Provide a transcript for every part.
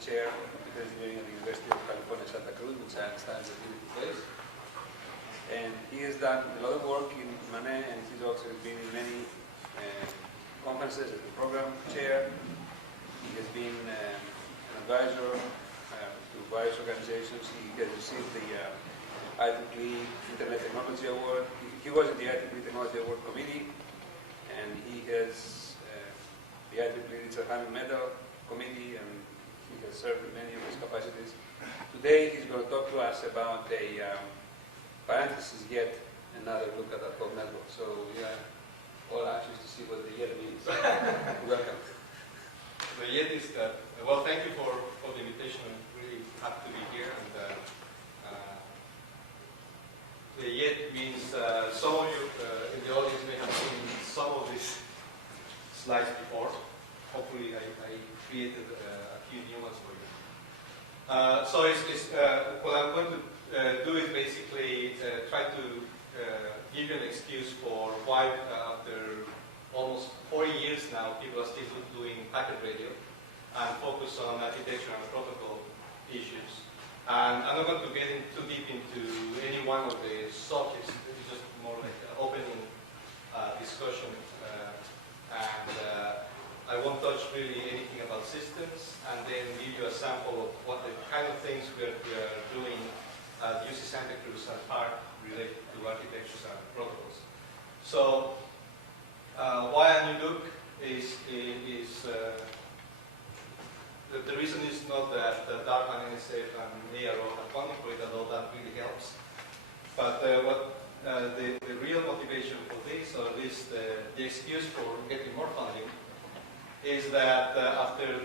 chair of computer engineering at the University of California, Santa Cruz, which I understand is a beautiful place. And he has done a lot of work in Manet, and he's also been in many conferences as the program chair. He has been an advisor to various organizations. He has received the IEEE Internet Technology Award. He was in the IEEE Technology Award Committee, and he has the IEEE Richard Hammond Medal Committee, and he has served in many of his capacities. Today he's going to talk to us about a parenthesis yet another look at Ad-Hoc network. So we are all anxious to see what the yet means. Welcome. The yet is that, well, thank you for the invitation. I'm really happy to be here. And the yet means some of you in the audience may have seen some of these slides before. Hopefully I created a few new ones for you. So what I'm going to do is basically try to give you an excuse for why after almost 40 years now people are still doing packet radio and focus on architecture and protocol issues. And I'm not going to get too deep into any one of the subjects. This is just more like an opening discussion. I won't touch really anything about systems, and then give you a sample of what the kind of things we are doing at UC Santa Cruz and PARC related to architectures and protocols. So, why a new look is the reason is not that DARPA and NSF and ARO have funding for it, although that really helps. But the real motivation for this, or at least the excuse for getting more funding, is that after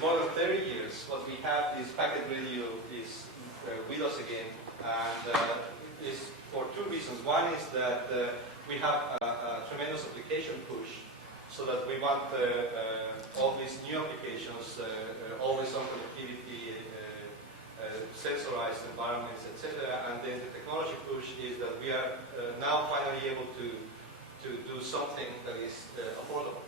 more than 30 years, what we have is packet radio is with us again, and is for two reasons. One is that we have a tremendous application push, so that we want all these new applications, always-on connectivity, sensorized environments, etc. And then the technology push is that we are now finally able to do something that is affordable.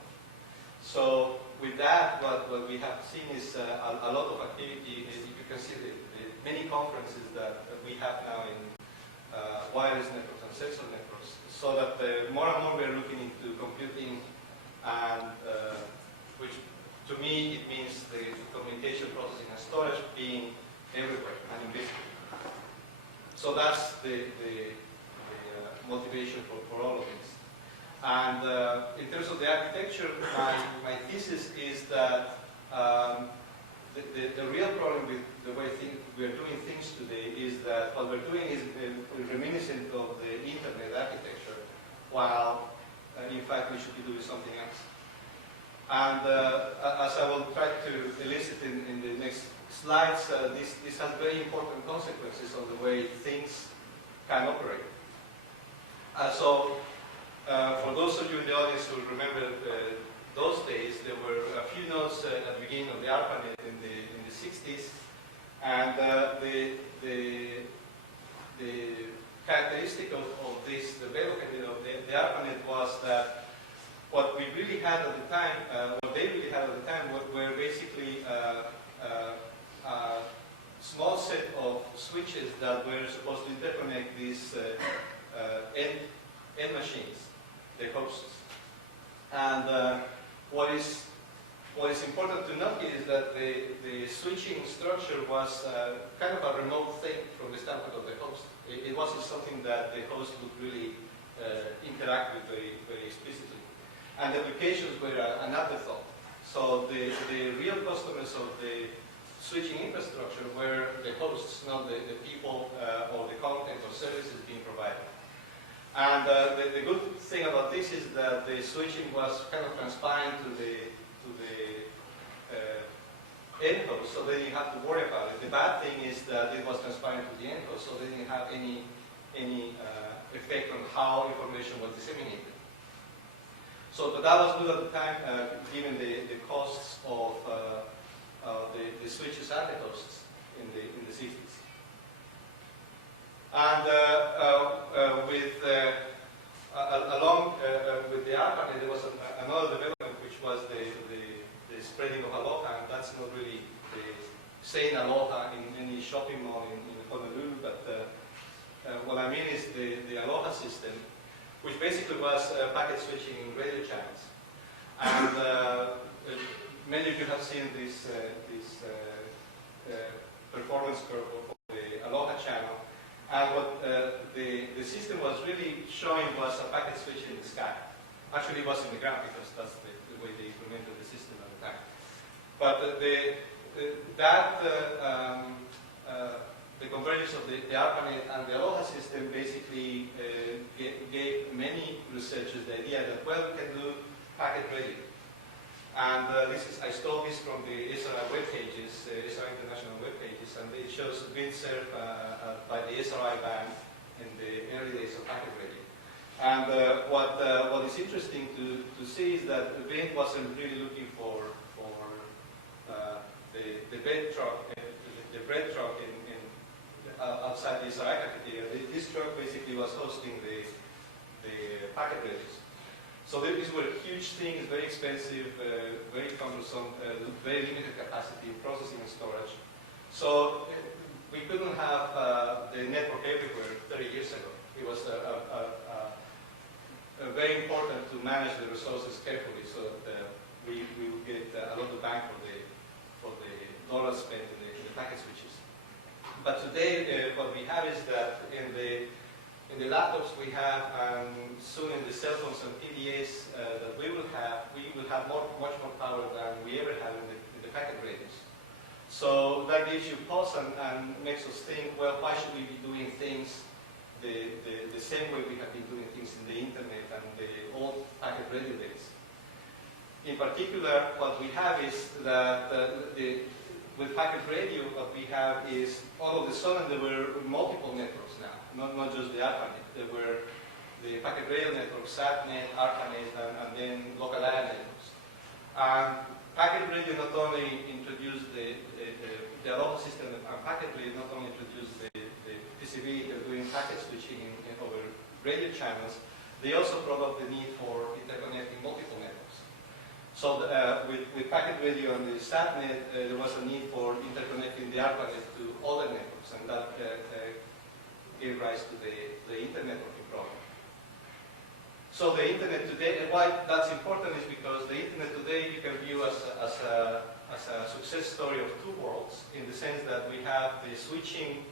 So with that, what we have seen is a lot of activity. You can see the many conferences that we have now in wireless networks and sensor networks, so that more and more we are looking into computing, and which to me it means the communication, processing, and storage being everywhere and invisible. So that's the motivation for all of this. And in terms of the architecture, my thesis is that the real problem with the way we're doing things today is that what we're doing is reminiscent of the internet architecture, while in fact we should be doing something else. And as I will try to elicit in the next slides, this has very important consequences on the way things can operate. For those of you in the audience who remember those days, there were a few nodes at the beginning of the ARPANET in the 60s, and the characteristic of this development of the ARPANET was that what we really had at the time, what they really had at the time, were basically a small set of switches that were supposed to interconnect these end machines, the hosts. And what is important to note is that the switching structure was kind of a remote thing from the standpoint of the host. It wasn't something that the host would really interact with very explicitly. And the applications were an afterthought. So the real customers of the switching infrastructure were the hosts, not the people or the content or services being provided. And the good thing about this is that the switching was kind of transparent to the end host, so they didn't have to worry about it. The bad thing is that it was transparent to the end host, so they didn't have any effect on how information was disseminated. So, but that was good at the time, given the costs of the switches and the hosts in the 60s. And along with the ARPANET, there was another development, which was the spreading of Aloha, and that's not really saying aloha in any shopping mall in Honolulu, but what I mean is the aloha system, which basically was packet switching radio channels. And many of you have seen this performance curve of the aloha channel. And what the system was really showing was a packet switch in the sky. Actually, it was in the ground because that's the way they implemented the system at the time. But the convergence of the ARPANET and the Aloha system basically gave many researchers the idea that, well, we can do packet radio. And I stole this from the SRI web pages, SRI International web pages, and it shows wind surf by the SRI band in the early days of packet radio. And what is interesting to see is that Wind wasn't really looking for the bread truck, outside the SRI cafeteria. This truck basically was hosting the packet radios. So these were huge things, very expensive, very cumbersome, very limited capacity, processing and storage. So we couldn't have the network everywhere 30 years ago. It was very important to manage the resources carefully so that we would get a lot of bang for the dollars spent in the packet switches. But today, what we have is that in the laptops we have, and soon in the cell phones and PDAs that we will have much more power than we ever had in the packet radios. So that gives you pause and makes us think, well, why should we be doing things the same way we have been doing things in the internet and the old packet radio days? In particular, what we have is that with packet radio, what we have is all of a sudden there were multiple networks now, not just the ARPANET. There were the packet radio network, SATNet, ARPANET, and then local area networks. Packet radio not only introduced the Aloha system, and packet radio not only introduced the feasibility of doing packet switching over radio channels, they also brought up the need for interconnecting multiple networks. So with packet radio and the SATNet, there was a need for interconnecting the ARPANET to other networks, and that gave rise to the internetworking problem. So the internet today, and why that's important is because the internet today you can view as a success story of two worlds, in the sense that we have the switching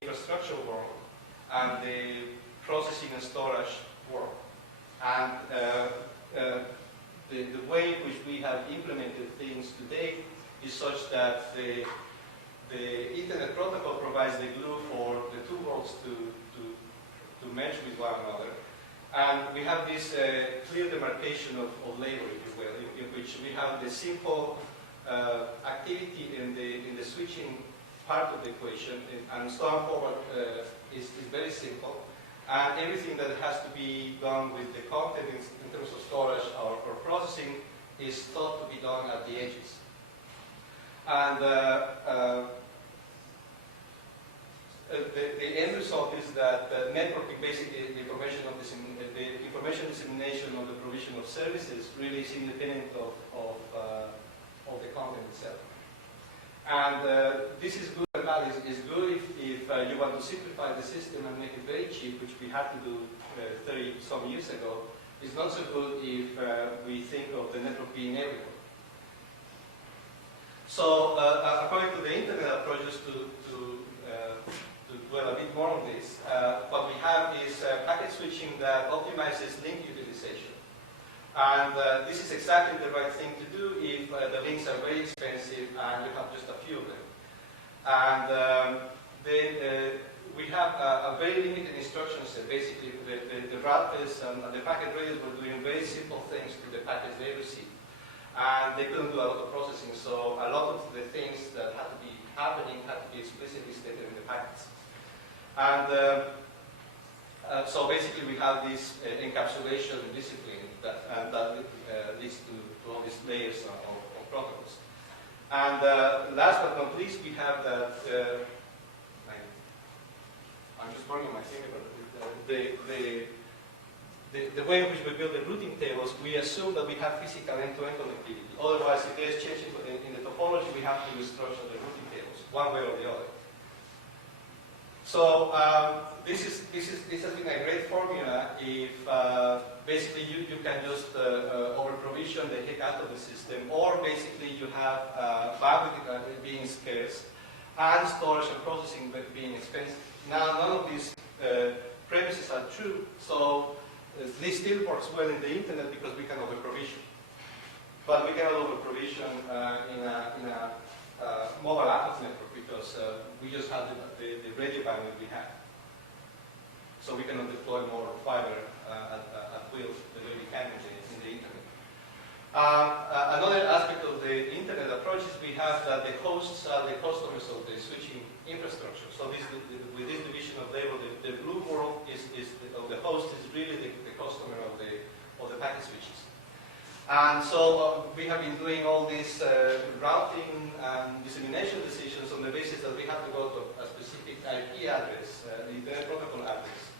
infrastructure world and the processing and storage world. And the way in which we have implemented things today is such that the Internet protocol provides the glue for the two worlds to merge with one another. And we have this clear demarcation of labor, if you will, in which we have the simple activity in the switching part of the equation, and storm forward is very simple. And everything that has to be done with the content in terms of storage or processing is thought to be done at the edges. And the end result is that networking, basically the information dissemination of the provision of services really is independent of the content itself. And this is good and bad. It's good if you want to simplify the system and make it very cheap, which we had to do 30 some years ago. It's not so good if we think of the network being everywhere. So according to the internet approaches to dwell a bit more on this, what we have is packet switching that optimizes link utilization. And this is exactly the right thing to do if the links are very expensive and you have just a few of them. And then we have a very limited instruction set. Basically, the routers and the packet radios were doing very simple things to the packets they received. And they couldn't do a lot of processing, so a lot of the things that had to be happening had to be explicitly stated in the packets. And so basically we have this encapsulation discipline that leads to all these layers of protocols. And last but not least, we have that, I'm just burning my finger, but the way in which we build the routing tables, we assume that we have physical end-to-end connectivity. Otherwise, if there's change in the topology, we have to restructure the routing tables, one way or the other. So this has been a great formula if basically you can just over-provision the heck out of the system, or basically you have bandwidth being scarce and storage and processing being expensive. Now, none of these premises are true, so this still works well in the internet because we can over-provision. But we cannot over-provision in a mobile Ad-Hoc network because we just have the radio bandwidth we have. So we cannot deploy more fiber at will the way we can in the internet. Another aspect of the internet approach is we have that the hosts are the customers of the switching infrastructure. So with this division of labor, the blue world of the host is really the customer of the packet switches. And so we have been doing all these routing and dissemination decisions on the basis that we have to go to a specific IP address, the Internet Protocol address,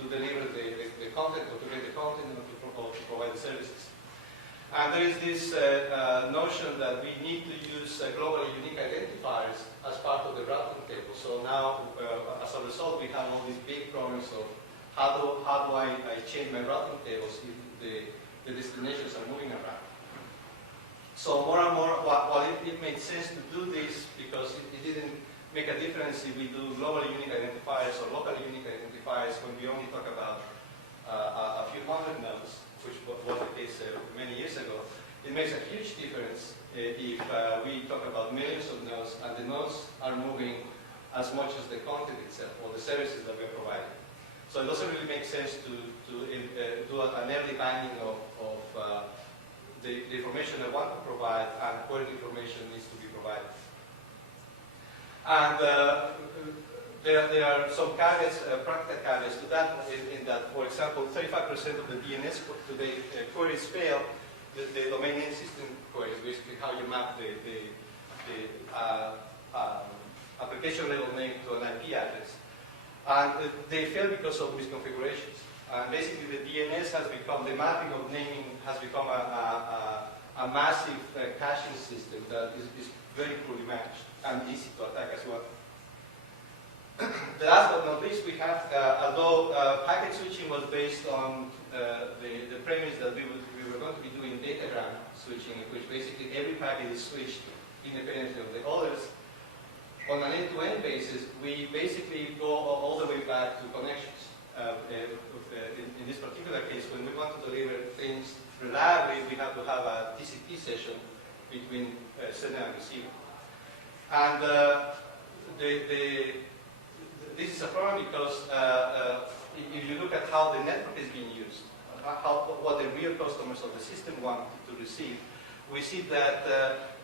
to deliver the content, or to get the content, or to provide the services. And there is this notion that we need to use globally unique identifiers as part of the routing table. So now, as a result, we have all these big problems of how do I change my routing tables if the destinations are moving around. So more and more, while it made sense to do this because it didn't make a difference if we do globally unique identifiers or locally unique identifiers when we only talk about a few hundred nodes, which was the case many years ago. It makes a huge difference if we talk about millions of nodes and the nodes are moving as much as the content itself or the services that we're providing. So it doesn't really make sense to do an early binding of the information I want to provide and where the information needs to be provided. And there are some caveats, practical caveats to that, in that, for example, 35% of the DNS today queries fail, the domain name system queries, basically how you map the application level name to an IP address. And they fail because of misconfigurations. And basically the DNS has become, the mapping of naming has become a massive caching system that is very poorly managed and easy to attack as well. The last but not least, we have, although packet switching was based on the premise that we were going to be doing datagram switching, in which basically every packet is switched independently of the others, on an end-to-end basis, we basically go all the way back to connections. In this particular case, when we want to deliver things reliably, we have to have a TCP session between sender and receiver. And this is a problem because if you look at how the network is being used, what the real customers of the system want to receive, we see that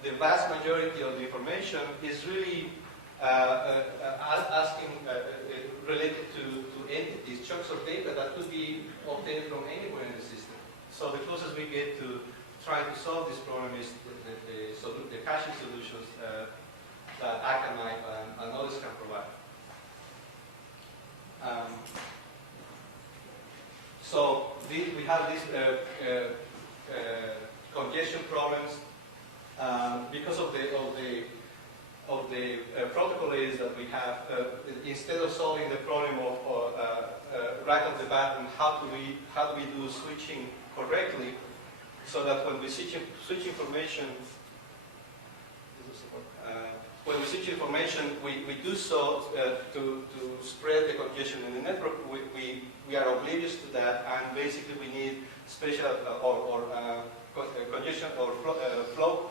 the vast majority of the information is really asking related to entities, chunks of data that could be obtained from anywhere in the system. So the closest we get to trying to solve this problem is the caching solutions that Akamai and others can provide. So we have these congestion problems because of the protocol layers that we have. Instead of solving the problem of right off the bat, and how do we do switching correctly, so that when we switch information, we do so to spread the congestion in the network. We are oblivious to that, and basically we need special congestion or flow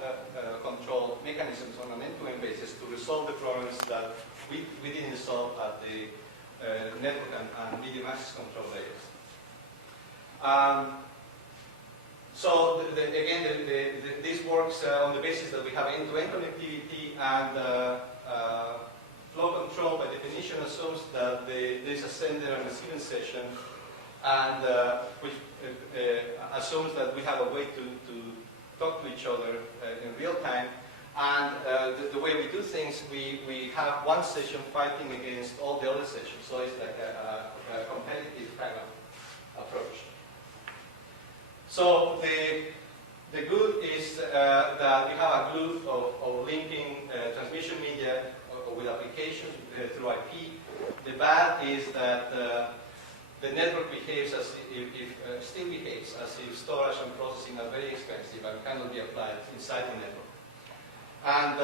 control mechanisms on an end-to-end basis to resolve the problems that we didn't solve at the network and medium access control layers. So again, this works on the basis that we have end-to-end connectivity, and flow control by definition assumes that there is a sender and receiving session, and which assumes that we have a way to talk to each other in real time. And the way we do things, we have one session fighting against all the other sessions. So it's like a competitive kind of approach. So the good is that we have a glue of linking transmission media with applications through IP. The bad is that the network behaves as still behaves as if storage and processing are very expensive and cannot be applied inside the network. And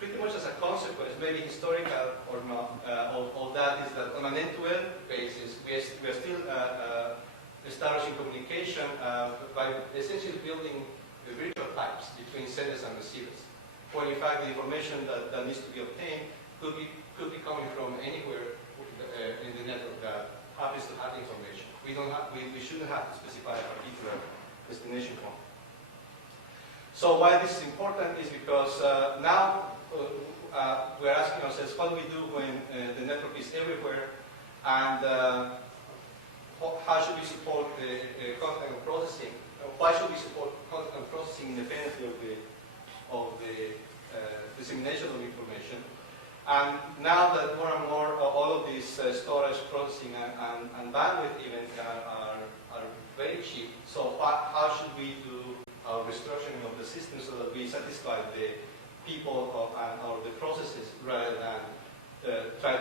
pretty much as a consequence, maybe historical or not, all that is that on an end-to-end basis, we are still establishing communication by essentially building virtual pipes between senders and receivers. When in fact the information that needs to be obtained could be coming from anywhere in the network that happens to have information. We shouldn't have to specify a particular destination point. So why this is important is because now we're asking ourselves, what do we do when the network is everywhere, and how should we support the content processing? Why should we support content processing independently of the dissemination of information? And now that more and more all of these storage, processing, and bandwidth even are very cheap, so how should we do our restructuring of the system so that we satisfy the people or the processes rather than try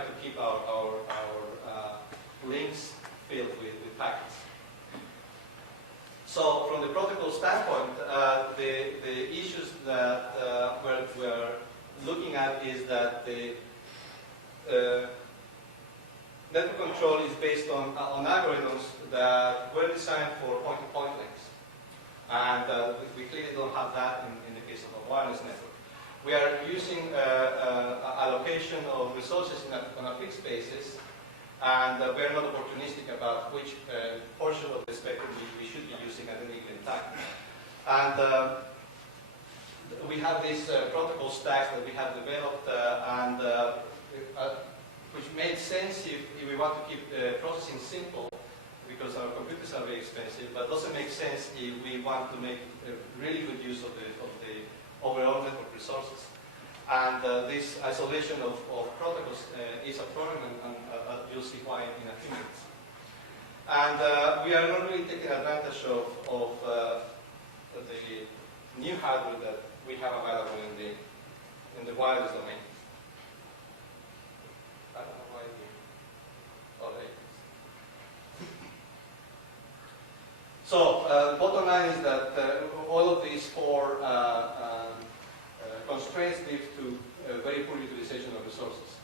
to keep our links filled with packets? So from the protocol standpoint, the issues that we're looking at is that the network control is based on algorithms that were designed for point-to-point links. And we clearly don't have that in the case of a wireless network. We are using allocation of resources on a fixed basis, and we're not opportunistic about which portion of the spectrum we should be using at any given time. And we have these protocol stacks that we have developed, which made sense if we want to keep processing simple, because our computers are very expensive, but doesn't make sense if we want to make really good use of the overall network resources. And this isolation of protocols is a problem, and you'll see why in a few minutes. And we are not really taking advantage of the new hardware that we have available in the wireless domain. I don't know why So bottom line is that all of these four constraints lead to very poor utilization of resources.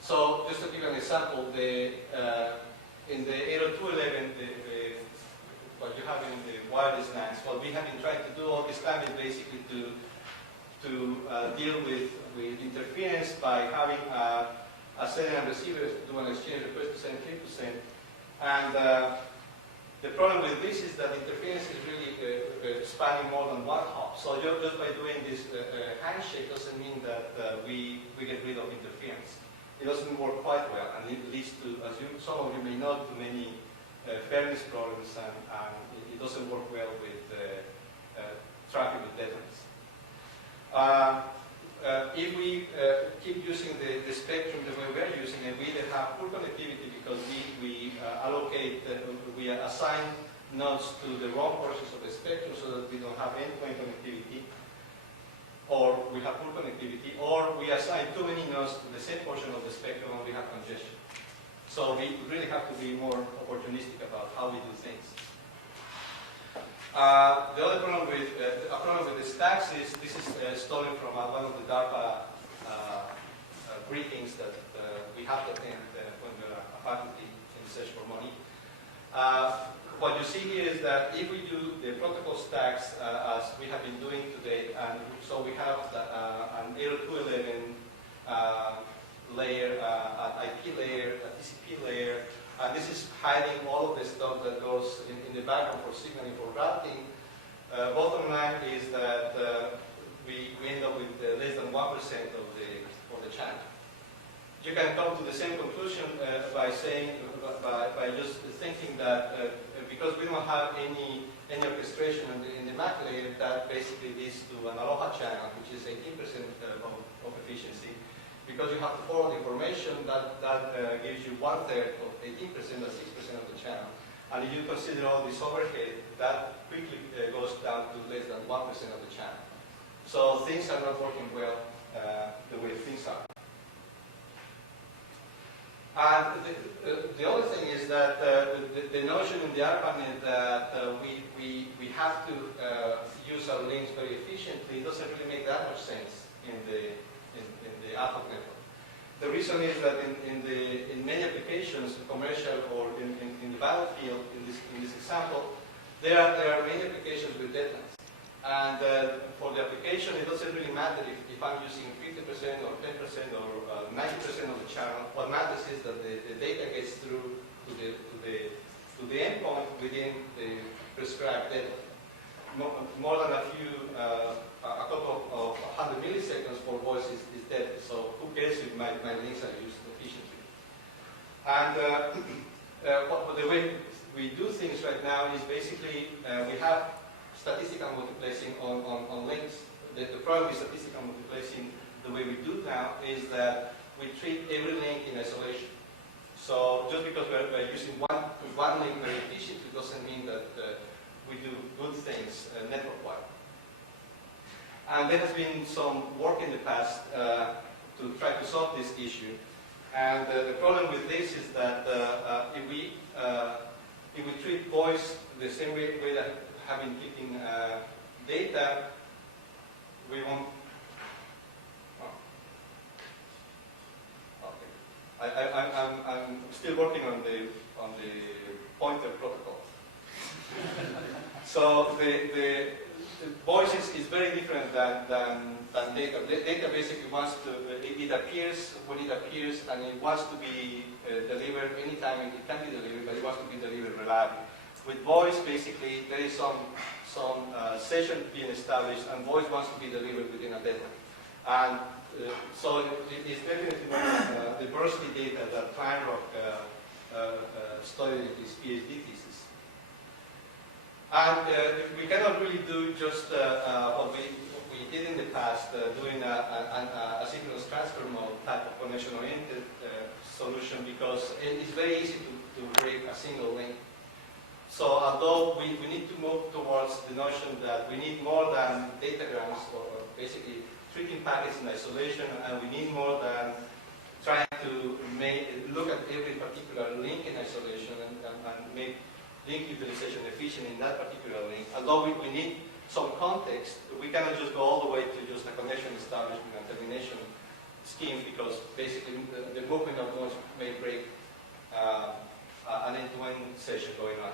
So just to give you an example, in the 802.11, what you have in the wireless LANs, what we have been trying to do all this time is basically to deal with interference by having a sender and receiver do an exchange request to send 3%. And the problem with this is that interference is really spanning more than one hop. So just by doing this handshake doesn't mean that we get rid of interference. It doesn't work quite well, and it leads to, as some of you may know, to many fairness problems, and it doesn't work well with traffic with deadlines. If we keep using the spectrum the way we're using it, we either have poor connectivity because we assign nodes to the wrong portions of the spectrum so that we don't have end-to-end connectivity, or we have poor connectivity, or we assign too many nodes to the same portion of the spectrum and we have congestion. So we really have to be more opportunistic about how we do things. The other problem with the stacks is this is stolen from one of the DARPA briefings that we have to attend when we're a faculty in search for money. What you see here is that if we do the protocol stacks as we have been doing today, and so we have an 802.11 layer, an IP layer, a TCP layer, and this is hiding all of the stuff that goes in the background for signaling, for routing. Bottom line is that we end up with less than 1% of the channel. You can come to the same conclusion by just thinking that because we don't have any orchestration in the MAC layer, that basically leads to an Aloha channel, which is 18% of efficiency. Because you have to forward information, that gives you 1/3 of 18%, or 6% of the channel. And if you consider all this overhead, that quickly goes down to less than 1% of the channel. So things are not working well the way things are. And the other thing is that the notion in the ARPANET that we have to use our links very efficiently doesn't really make that much sense in the Ad-Hoc network. The reason is that in many applications, commercial or in the battlefield, in this example, there are many applications with deadlines. And for the application, it doesn't really matter if I'm using 50% or 10% or 90% of the channel. What matters is that the data gets through to the endpoint within the prescribed deadline. More than a couple of 100 milliseconds for voice is dead. So who cares if my links are used efficiently? And the way we do things right now is basically we have statistical multiplexing on links. The problem with statistical multiplexing, the way we do now, is that we treat every link in isolation. So just because we're using one link very efficiently doesn't mean that we do good things network-wide. And there has been some work in the past to try to solve this issue. And the problem with this is that if we treat voice the same way that have been keeping data, we won't. Oh, okay. I'm still working on the pointer protocol. So the voice is very different than data. Data basically wants to, it appears when it appears and it wants to be delivered anytime it can be delivered, but it wants to be delivered reliably. With voice, basically, there is some session being established and voice wants to be delivered within a deadline. And so it is definitely not the diversity data that Kleinrock studied in his PhD thesis. And we cannot really do just what we did in the past, doing an asynchronous transfer mode type of connection-oriented solution, because it's very easy to break a single link. So although we need to move towards the notion that we need more than datagrams, or basically treating packets in isolation, and we need more than trying to look at every particular link in isolation and make link utilization efficient in that particular link. Although we need some context, we cannot just go all the way to just a connection establishment and termination scheme, because basically the movement of nodes may break an end-to-end session going on.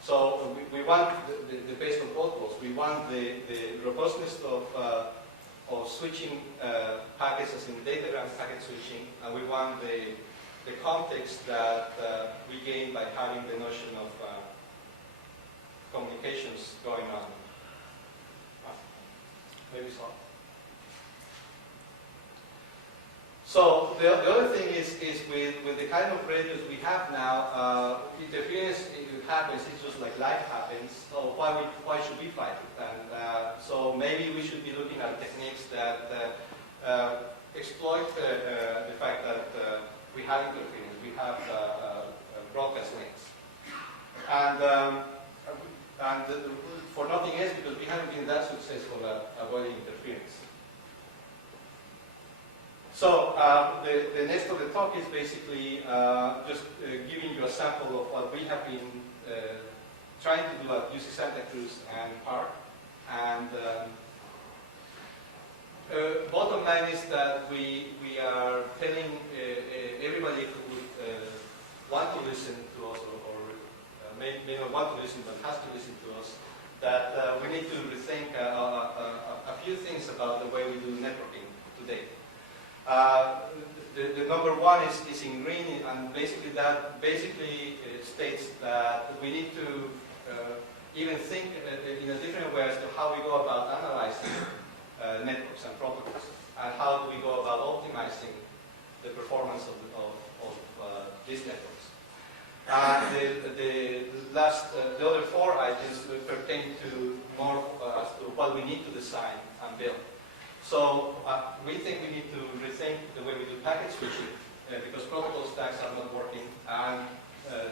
So we want the best of both worlds. We want the robustness of switching packets, as in datagram packet switching, and we want the context that we gain by having the notion of communications going on. Maybe so. So the other thing is with the kind of radios we have now, interference, if it happens, it's just like life happens. So why should we fight it? And so maybe we should be looking at techniques that exploit the fact that we have interference, we have broadcast links, and for nothing else, because we haven't been that successful at avoiding interference. So the next of the talk is basically just giving you a sample of what we have been trying to do at UC Santa Cruz and PARC. And bottom line is that we are telling everybody who would want to listen to us, or may not want to listen but has to listen to us, that we need to rethink a few things about the way we do networking today. The number one is in green, and basically that states that we need to even think in a different way as to how we go about analyzing networks and protocols, and how do we go about optimizing the performance of these networks. The other four items pertain to more as to what we need to design and build. So we think we need to rethink the way we do packet switching, because protocol stacks are not working, and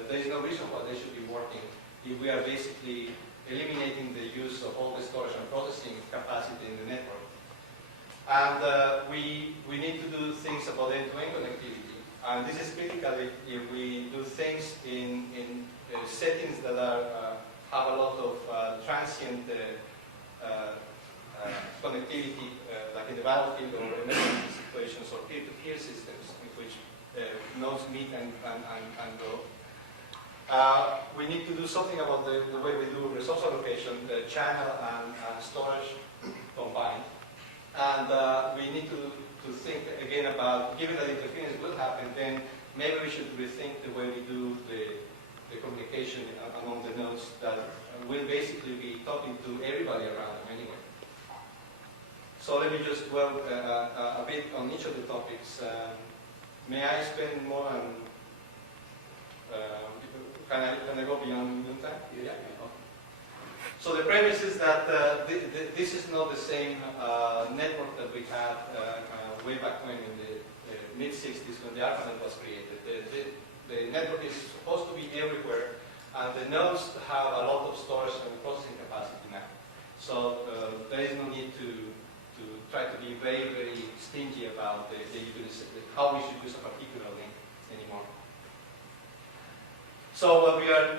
there is no reason why they should be working if we are basically eliminating the use of all the storage and processing capacity in the network. And we need to do things about end-to-end connectivity. And this is critical if we do things in settings that are, have a lot of transient connectivity, like in the battlefield or emergency situations or peer-to-peer systems in which nodes meet and go. We need to do something about the way we do resource allocation, the channel and storage combined. And we need to think again about, given that interference will happen, then maybe we should rethink the way we do the communication among the nodes that will basically be talking to everybody around them anyway. So let me just dwell a bit on each of the topics. May I spend more on, can I go beyond noon time? Yeah. So the premise is that this is not the same network that we had way back when in the mid-60s when the ARPANET was created. The network is supposed to be everywhere, and the nodes have a lot of storage and processing capacity now. So there is no need to try to be very, very stingy about how we should use a particular link anymore. So what we are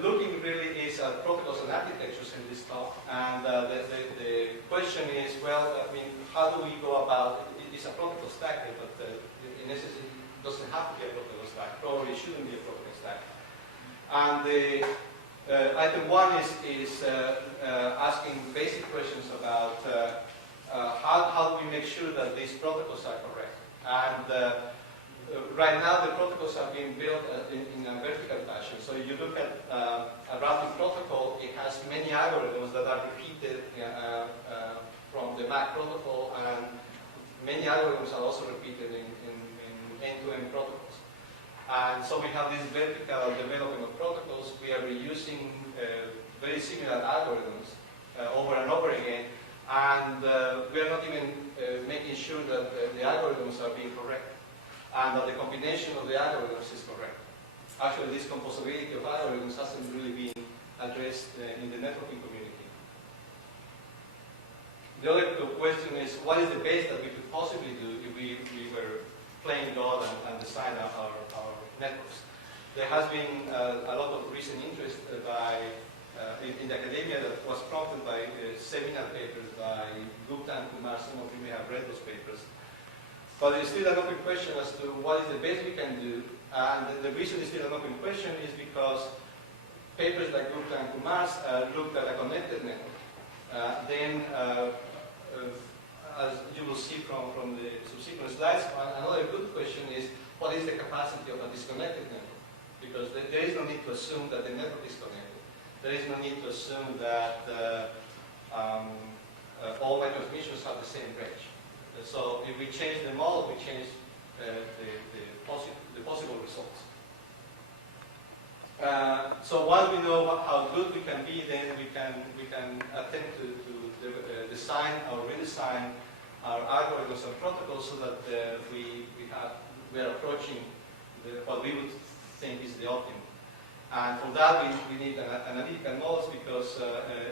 looking really is at protocols and architectures in this talk, and the question is, well, I mean, how do we go about, it's a protocol stack, but in essence it doesn't have to be a protocol stack, probably it shouldn't be a protocol stack. And the item one is asking basic questions about how do we make sure that these protocols are correct. And right now, the protocols are being built in a vertical fashion. So you look at a routing protocol, it has many algorithms that are repeated from the MAC protocol, and many algorithms are also repeated in end-to-end protocols. And so we have this vertical development of protocols. We are reusing very similar algorithms over and over again, and we are not even making sure that the algorithms are being correct, and that the combination of the algorithms is correct. Actually, this composability of algorithms hasn't really been addressed in the networking community. The other question is, what is the best that we could possibly do if we were playing God and design our networks? There has been a lot of recent interest in the academia that was prompted by seminar papers by Gupta and Kumar. Some of you may have read those papers. But it's still an open question as to what is the best we can do. And the reason it's still an open question is because papers like Gupta and Kumar's looked at a connected network. As you will see from the subsequent slides, another good question is, what is the capacity of a disconnected network? Because there is no need to assume that the network is connected. There is no need to assume that all my transmissions have the same range. So if we change the model, we change the possible results. So once we know how good we can be, then we can attempt to design or redesign our algorithms and protocols so that we are approaching what we would think is the optimum. And for that, we need analytical models because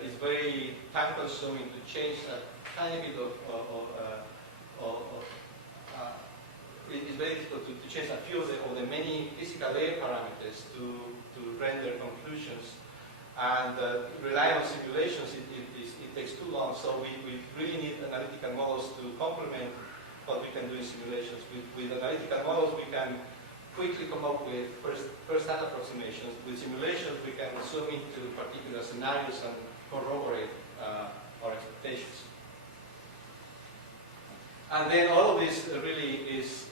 it's very time-consuming to change a tiny bit it's very difficult to change a few of the many physical layer parameters to render conclusions. And relying on simulations, it takes too long. So we really need analytical models to complement what we can do in simulations. With analytical models, we can quickly come up with first-hand approximations. With simulations, we can zoom into particular scenarios and corroborate our expectations. And then all of this really gives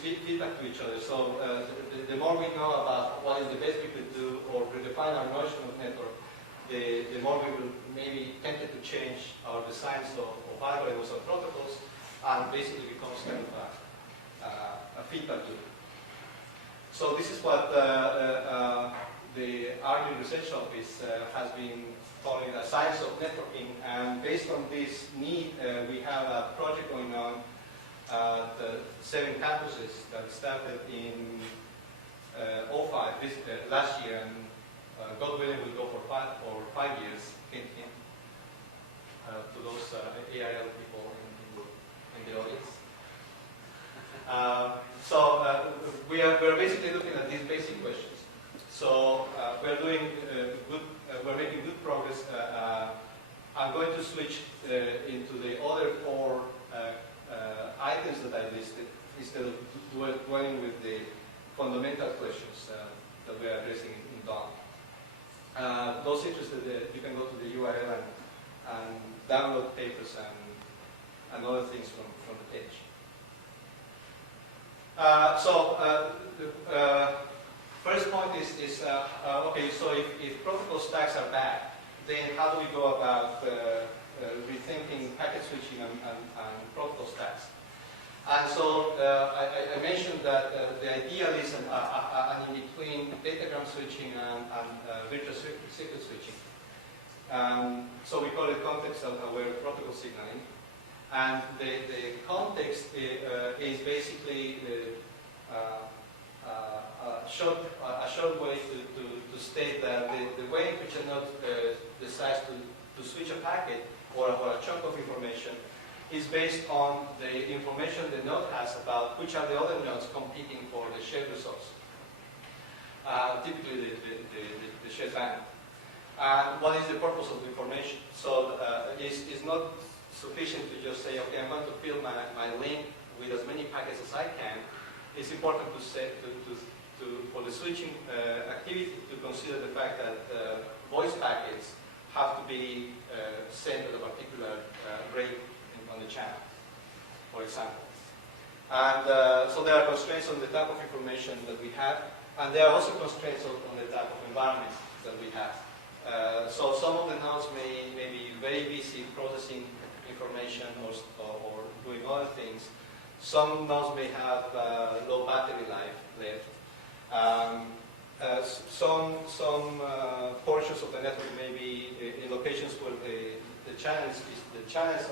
feedback to each other. So the more we know about what is the best we could do or redefine our notion of network, the more we will maybe tempted to change our designs of algorithms or protocols, and basically becomes kind of a feedback loop. So this is what the RD Research Office has been calling the science of networking, and based on this need, we have a project going on at 7 campuses that started in 05, last year, and God willing will go for 5 years to those AIL people in the audience. We're basically looking at these basic questions. So we're doing we're making good progress. I'm going to switch into the other 4 items that I listed instead of dwelling with the fundamental questions that we are addressing in DOC. Those interested, you can go to the URL and download papers and other things from the page. The first point is okay, so if protocol stacks are bad, then how do we go about rethinking packet switching and protocol stacks? And so I mentioned that the ideal is an in-between datagram switching and virtual secret switching. So we call it context-aware protocol signaling. And the context is basically a short way to state that the way in which a node decides to switch a packet or a chunk of information is based on the information the node has about which are the other nodes competing for the shared resource. Typically the shared band. And what is the purpose of the information? So it's not sufficient to just say, okay, I'm going to fill my link with as many packets as I can. It's important to say for the switching activity to consider the fact that voice packets have to be sent at a particular rate on the channel, for example. And so there are constraints on the type of information that we have, and there are also constraints on the type of environment that we have. So some of the nodes may be very busy processing information or doing other things. Some nodes may have low battery life left. Some portions of the network may be in locations where the channels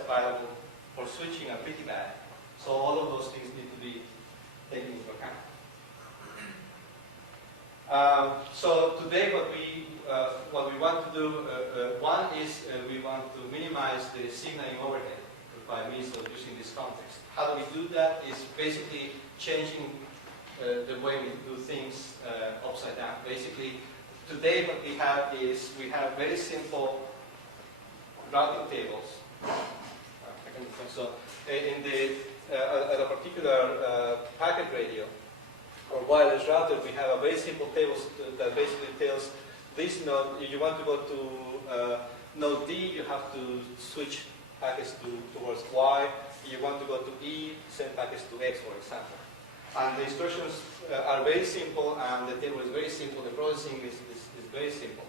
available for switching are pretty bad. So all of those things need to be taken into account. So today what we want to do, one is we want to minimize the signaling overhead by means of using this context. How do we do that? Is basically changing the way we do things upside down. Basically, today what we have is we have very simple routing tables. So in at a particular packet radio or wireless router, we have a very simple table that basically tells this node, if you want to go to node D, you have to switch packets towards Y. If you want to go to E, send packets to X, for example. And the instructions are very simple, and the table is very simple. The processing is very simple.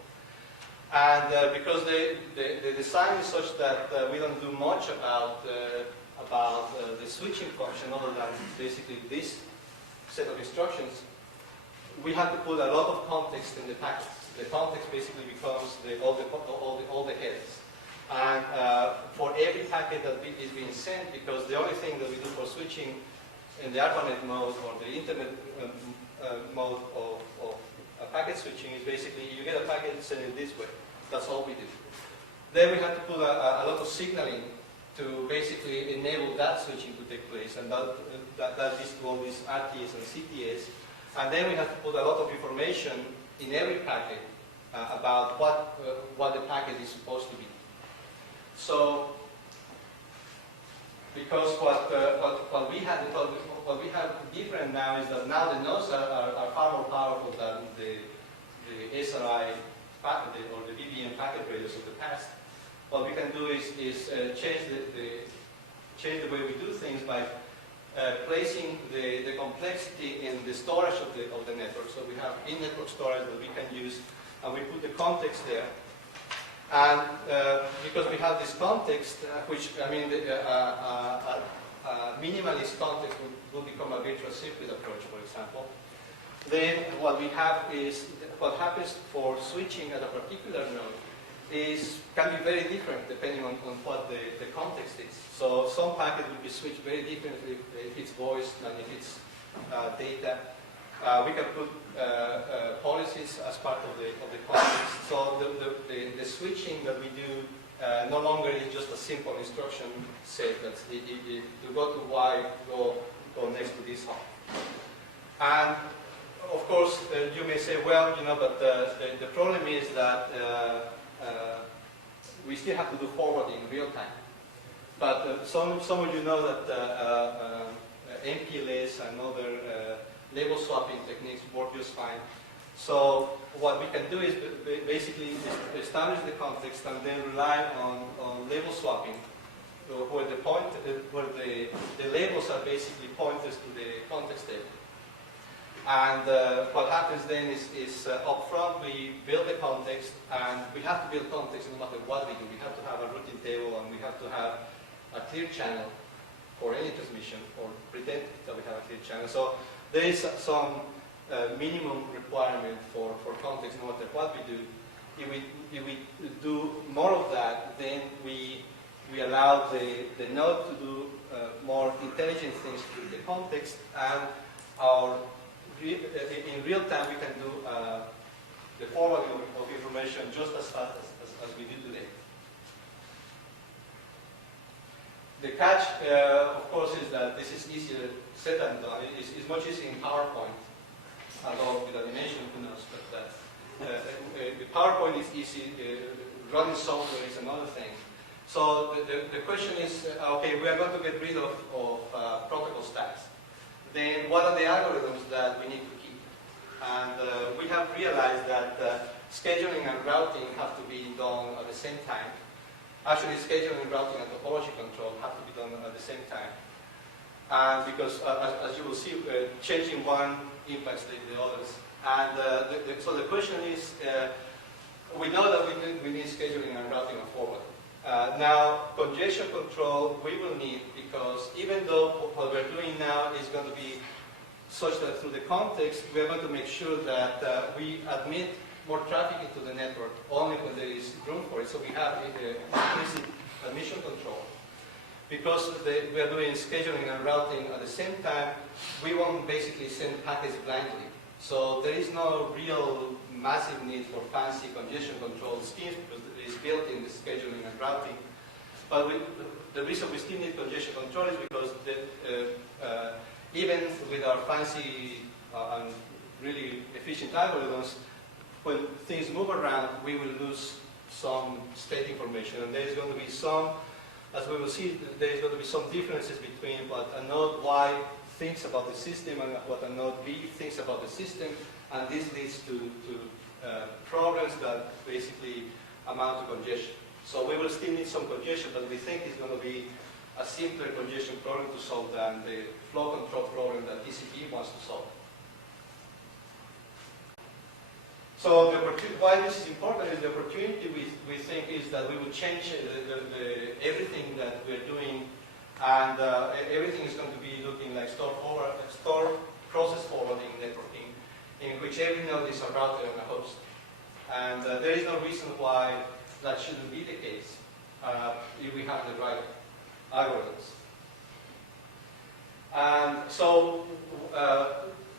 And because the design is such that we don't do much about the switching function other than basically this set of instructions, we have to put a lot of context in the packets. The context basically becomes all the headers. And for every packet that is being sent, because the only thing that we do for switching in the ARPANET mode or the internet mode of packet switching is basically you get a packet, send it this way. That's all we do. Then we have to put a lot of signaling to basically enable that switching to take place, and that leads to all these RTS and CTS. And then we have to put a lot of information in every packet about what the packet is supposed to be. So, because what we have different now is that now the nodes are far more powerful than the SRI packet or the BBM packet radios of the past. What we can do is change the way we do things by placing the complexity in the storage of the network. So we have in-network storage that we can use, and we put the context there. And because we have this context, which I mean, minimalist context will become a virtual circuit approach, for example. Then what we have is what happens for switching at a particular node can be very different depending on what the context context is. So some packet will be switched very differently if it's voice than if it's data. We can put policies as part of the context. So the switching that we do no longer is just a simple instruction set. That's to go to Y, go next to this hop. And of course, you may say, well, but the problem is that we still have to do forwarding in real time. But some of you know that MPLS and other label swapping techniques work just fine. So what we can do is basically establish the context and then rely on label swapping, where the labels are basically pointers to the context table. And what happens then is up front we build the context, and we have to build context no matter what we do. We have to have a routing table, and we have to have a clear channel for any transmission, or pretend that we have a clear channel. So there is some minimum requirement for context no matter what we do. If we do more of that, then we allow the node to do more intelligent things with the context, and in real time we can do the forwarding of information just as fast as we do today. The catch, of course, is that this is easier said than done. It's much easier in PowerPoint, although with animation, who knows, but the PowerPoint is easy, running software is another thing. So the question is, okay, we are going to get rid of protocol stacks. Then what are the algorithms that we need to keep? And we have realized that scheduling and routing have to be done at the same time. Actually, scheduling, routing, and topology control have to be done at the same time. And because, as you will see, changing one impacts the others. And so the question is, we know that we need scheduling and routing and forwarding. Now, congestion control we will need, because even though what we're doing now is going to be such that through the context, we're going to make sure that we admit more traffic into the network only when there is room for it. So we have implicit admission control. Because we are doing scheduling and routing at the same time, we won't basically send packets blindly. So there is no real massive need for fancy congestion control schemes, because it is built in the scheduling and routing. But the reason we still need congestion control is because even with our fancy and really efficient algorithms, when things move around, we will lose some state information. And there is going to be some, as we will see, there is going to be some differences between what a node Y thinks about the system and what a node B thinks about the system. And this leads to problems that basically amount to congestion. So we will still need some congestion, but we think it's going to be a simpler congestion problem to solve than the flow control problem that TCP wants to solve. So why this is important is the opportunity we think is that we will change everything that we're doing, and everything is going to be looking like store process forwarding networking, in which every node is a router and a host. And there is no reason why that shouldn't be the case if we have the right algorithms. And so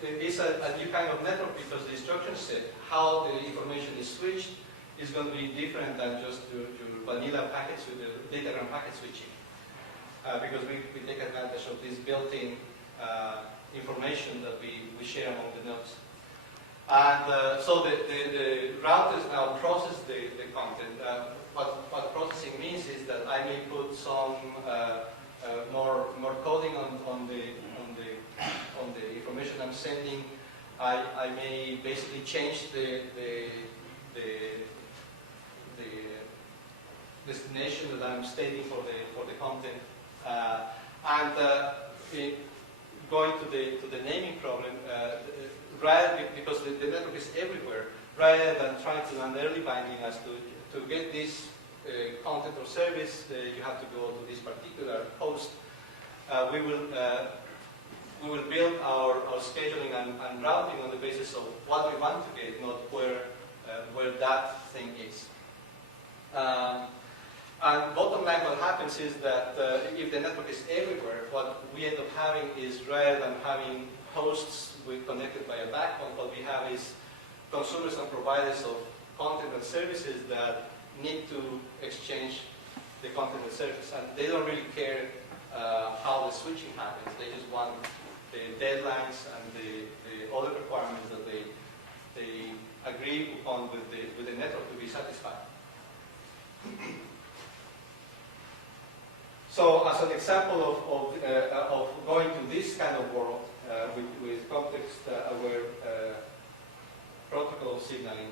it's a new kind of network, because the instruction set, how the information is switched, is going to be different than just your vanilla packets with the datagram packet switching. Because we take advantage of this built-in information that we share among the nodes. And so the routers now process the content. What processing means is that I may put some more coding on the information I'm sending. I may basically change the destination that I'm stating for the content, and going to the naming problem. Because the network is everywhere, rather than trying to do an early binding as to get this content or service, you have to go to this particular host. We will build our scheduling and routing on the basis of what we want to get, not where that thing is. And bottom line, what happens is that if the network is everywhere, what we end up having is, rather than having hosts connected by a backbone, what we have is consumers and providers of content and services that need to exchange the content and service. And they don't really care how the switching happens. They just want the deadlines and the other requirements that they agree upon with the network to be satisfied. So, as an example of going to this kind of world with context-aware protocol signaling,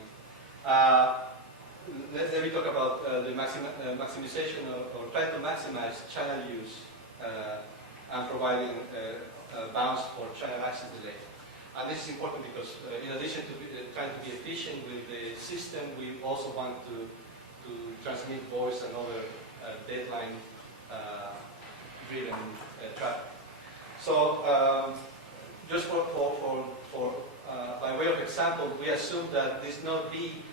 let me talk about the maximization or trying to maximize channel use and providing bounds for channel access delay. And this is important because in addition to trying to be efficient with the system, we also want to transmit voice and other deadline driven traffic. So just by way of example, we assume that this node B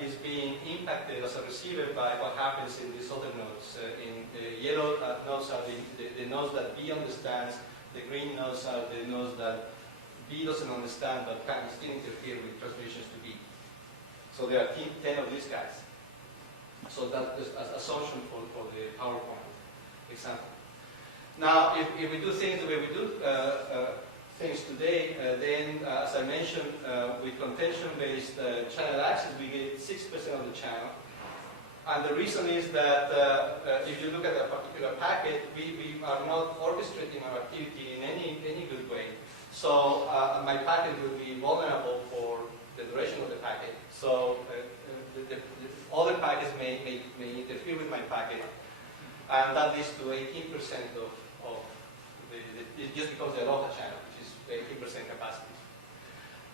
is being impacted as a receiver by what happens in these other nodes. In the yellow nodes are the nodes that B understands, the green nodes are the nodes that B doesn't understand but can still interfere with transmissions to B. So there are 10 of these guys. So that is an assumption for the PowerPoint example. Now, if we do things the way we do things today, then, as I mentioned, with contention-based channel access, we get 6% of the channel. And the reason is that if you look at a particular packet, we are not orchestrating our activity in any good way. So my packet will be vulnerable for the duration of the packet. So the other packets may interfere with my packet, and that leads to 18% of just because they're not a channel, which is 18% capacity.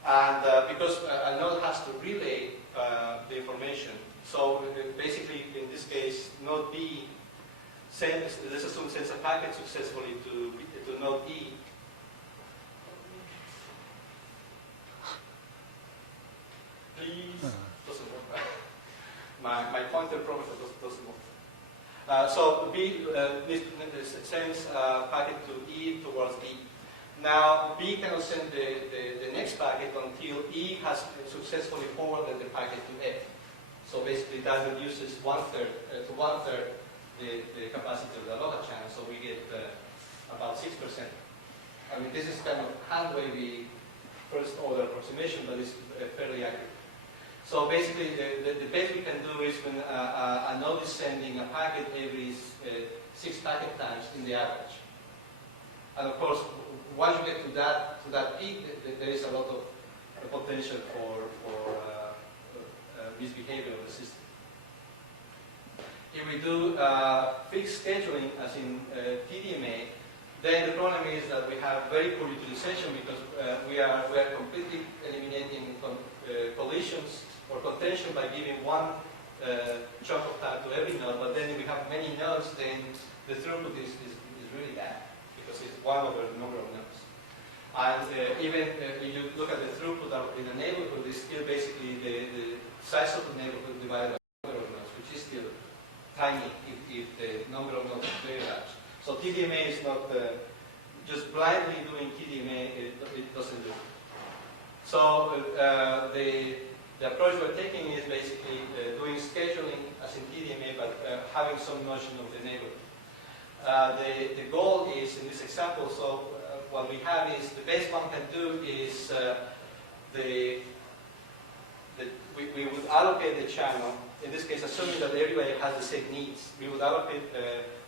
And because a node has to relay the information, so basically in this case, node B sends, let's assume sends a packet successfully to node E. Please, doesn't work. My pointer probably doesn't work. So B sends a packet to E towards D. Now B cannot send the next packet until E has successfully forwarded the packet to F. So basically that reduces to one third the capacity of the local channel. So we get about 6%. I mean, this is kind of hand-wavy first order approximation, but it's fairly accurate. So basically, the best we can do is when a node is sending a packet every 6 packet times in the average. And of course, once you get to that peak, there is a lot of potential for misbehavior of the system. If we do fixed scheduling, as in TDMA, then the problem is that we have very poor utilization because we are completely eliminating collisions or contention by giving one chunk of time to every node, but then if we have many nodes, then the throughput is really bad because it's 1 over the number of nodes. And even if you look at the throughput in a neighborhood, it's still basically the size of the neighborhood divided by the number of nodes, which is still tiny if the number of nodes is very large. So TDMA is not just blindly doing TDMA, it doesn't do it. So the approach we're taking is basically doing scheduling as in TDMA, but having some notion of the neighborhood. The goal is, in this example, so what we have is, the best one can do is we would allocate the channel, in this case assuming that everybody has the same needs, we would allocate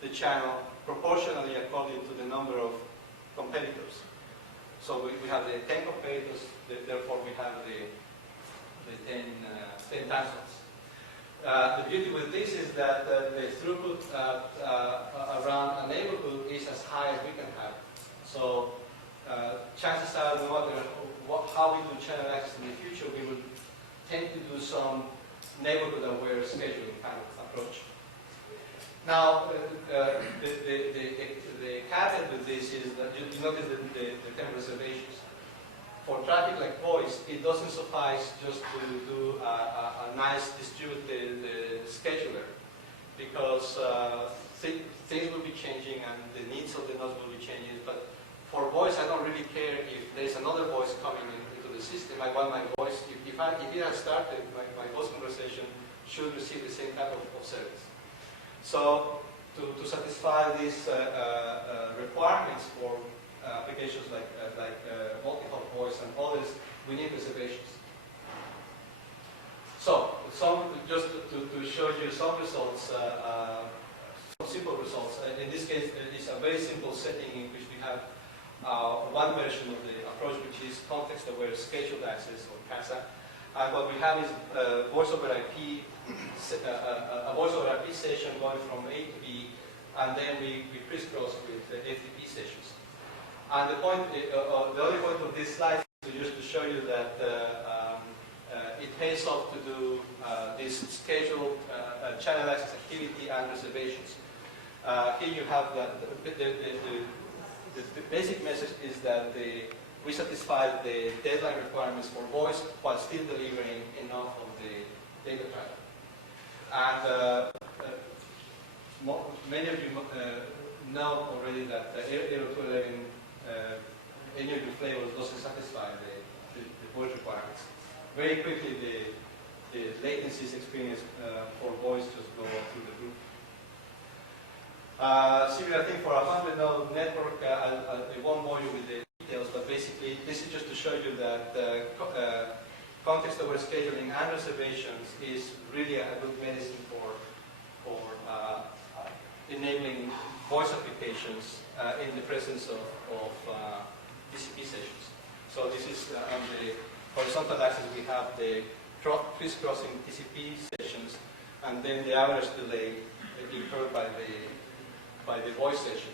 the channel proportionally according to the number of competitors. So we have the 10 competitors, therefore we have the 10 time slots. The beauty with this is that the throughput around a neighborhood is as high as we can have. So chances are, no matter how we do channel access in the future, we will tend to do some neighborhood-aware scheduling kind of approach. Now, the caveat with this is that you notice the 10 reservations. For traffic like voice, it doesn't suffice just to do a nice distributed scheduler. because things will be changing and the needs of the nodes will be changing. But for voice, I don't really care if there's another voice coming into the system. I want my voice, if it has started, my voice conversation should receive the same type of service. So to satisfy these requirements for applications like multi-hop voice and others, we need reservations. So, just to show you some results, some simple results. In this case, it's a very simple setting in which we have one version of the approach, which is context-aware scheduled access, or CASA. And what we have is voice over IP, a voice over IP session going from A to B, and then we crisscross with the FTP sessions. And the other point of this slide is just to show you that it pays off to do this scheduled channel access activity and reservations. Here you have the basic message is that we satisfy the deadline requirements for voice while still delivering enough of the data traffic. And many of you know already that 802.11 any of the flavors doesn't satisfy the voice requirements. Very quickly, the latencies experienced for voice just go through the roof. Similar thing for a 100-node network. I won't bore you with the details, but basically, this is just to show you that context-aware scheduling and reservations is really a good medicine for enabling voice applications in the presence of TCP sessions. So this is on the horizontal axis, we have the crisscrossing TCP sessions, and then the average delay incurred by the voice session.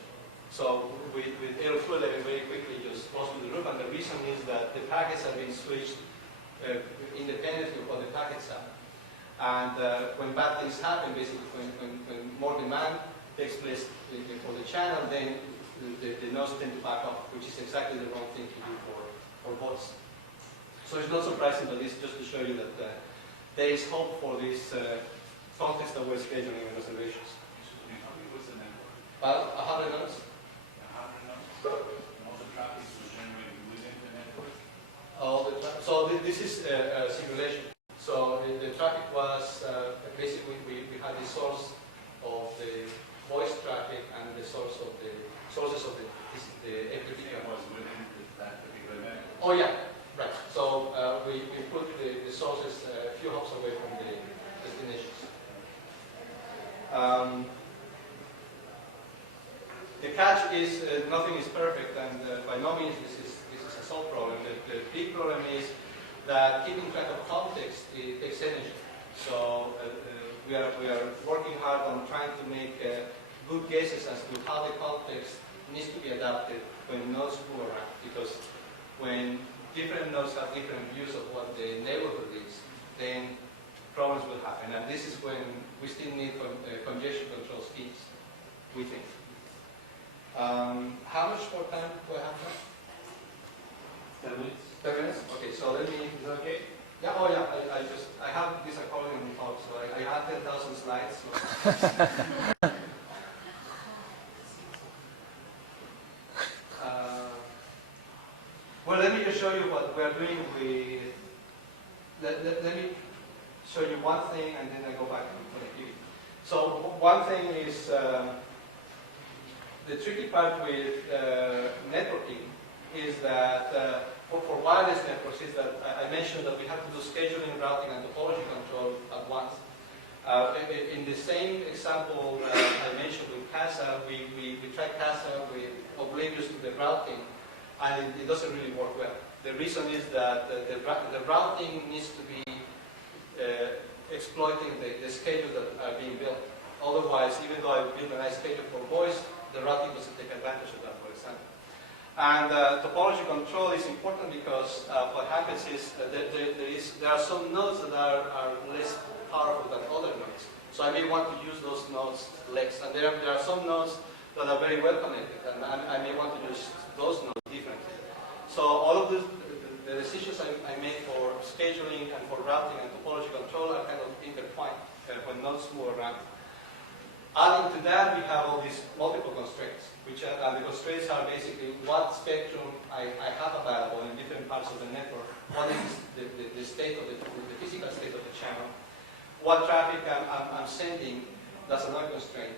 So with 802.11 very quickly just goes to the roof, and the reason is that the packets have been switched independently of what the packets are. And when bad things happen, basically when more demand takes place for the channel, then the nodes tend to back up, which is exactly the wrong thing to do for voice. So it's not surprising, but it's just to show you that there is hope for this context-aware scheduling and reservations. What's the network? About 100 nodes. 100 nodes? And all the traffic was generated within the network? So this is a simulation. So the traffic was basically we had the source of the voice traffic and the sources of the FTP. It was within that particular network. Oh yeah, right. So we put the sources a few hops away from the destinations. The catch is nothing is perfect, and by no means this is a solved problem. The big problem is that keeping track of context takes energy. So we are working hard on trying to make good guesses as to how the context needs to be adapted when nodes move around, because when different nodes have different views of what the neighborhood is, then problems will happen. And this is when we still need congestion control schemes, we think. How much more time do I have now? 10 minutes. 10 minutes? Okay, so let me, is that okay? Yeah, oh yeah, I have this accordion on top, so I have 10,000 slides. So. Well, let me just show you what we are doing with, let me show you one thing and then I go back to connectivity. So one thing is the tricky part with networking is that for wireless networks is that I mentioned that we have to do scheduling, routing, and topology control at once. In the same example I mentioned with CASA, we tried CASA with oblivious to the routing, and it doesn't really work well. The reason is that the routing needs to be exploiting the schedules that are being built. Otherwise, even though I build a nice schedule for voice, the routing doesn't take advantage of that, for example. And topology control is important because what happens is that there are some nodes that are less powerful than other nodes. So I may want to use those nodes less. And there are some nodes that are very well connected, and I may want to use those nodes differently. So all of the decisions I make for scheduling and for routing and topology control are kind of intertwined when nodes move around. Adding to that, we have all these multiple constraints, which are, the constraints are basically what spectrum I have available in different parts of the network, what is the state of the physical state of the channel, what traffic I'm sending, that's another constraint.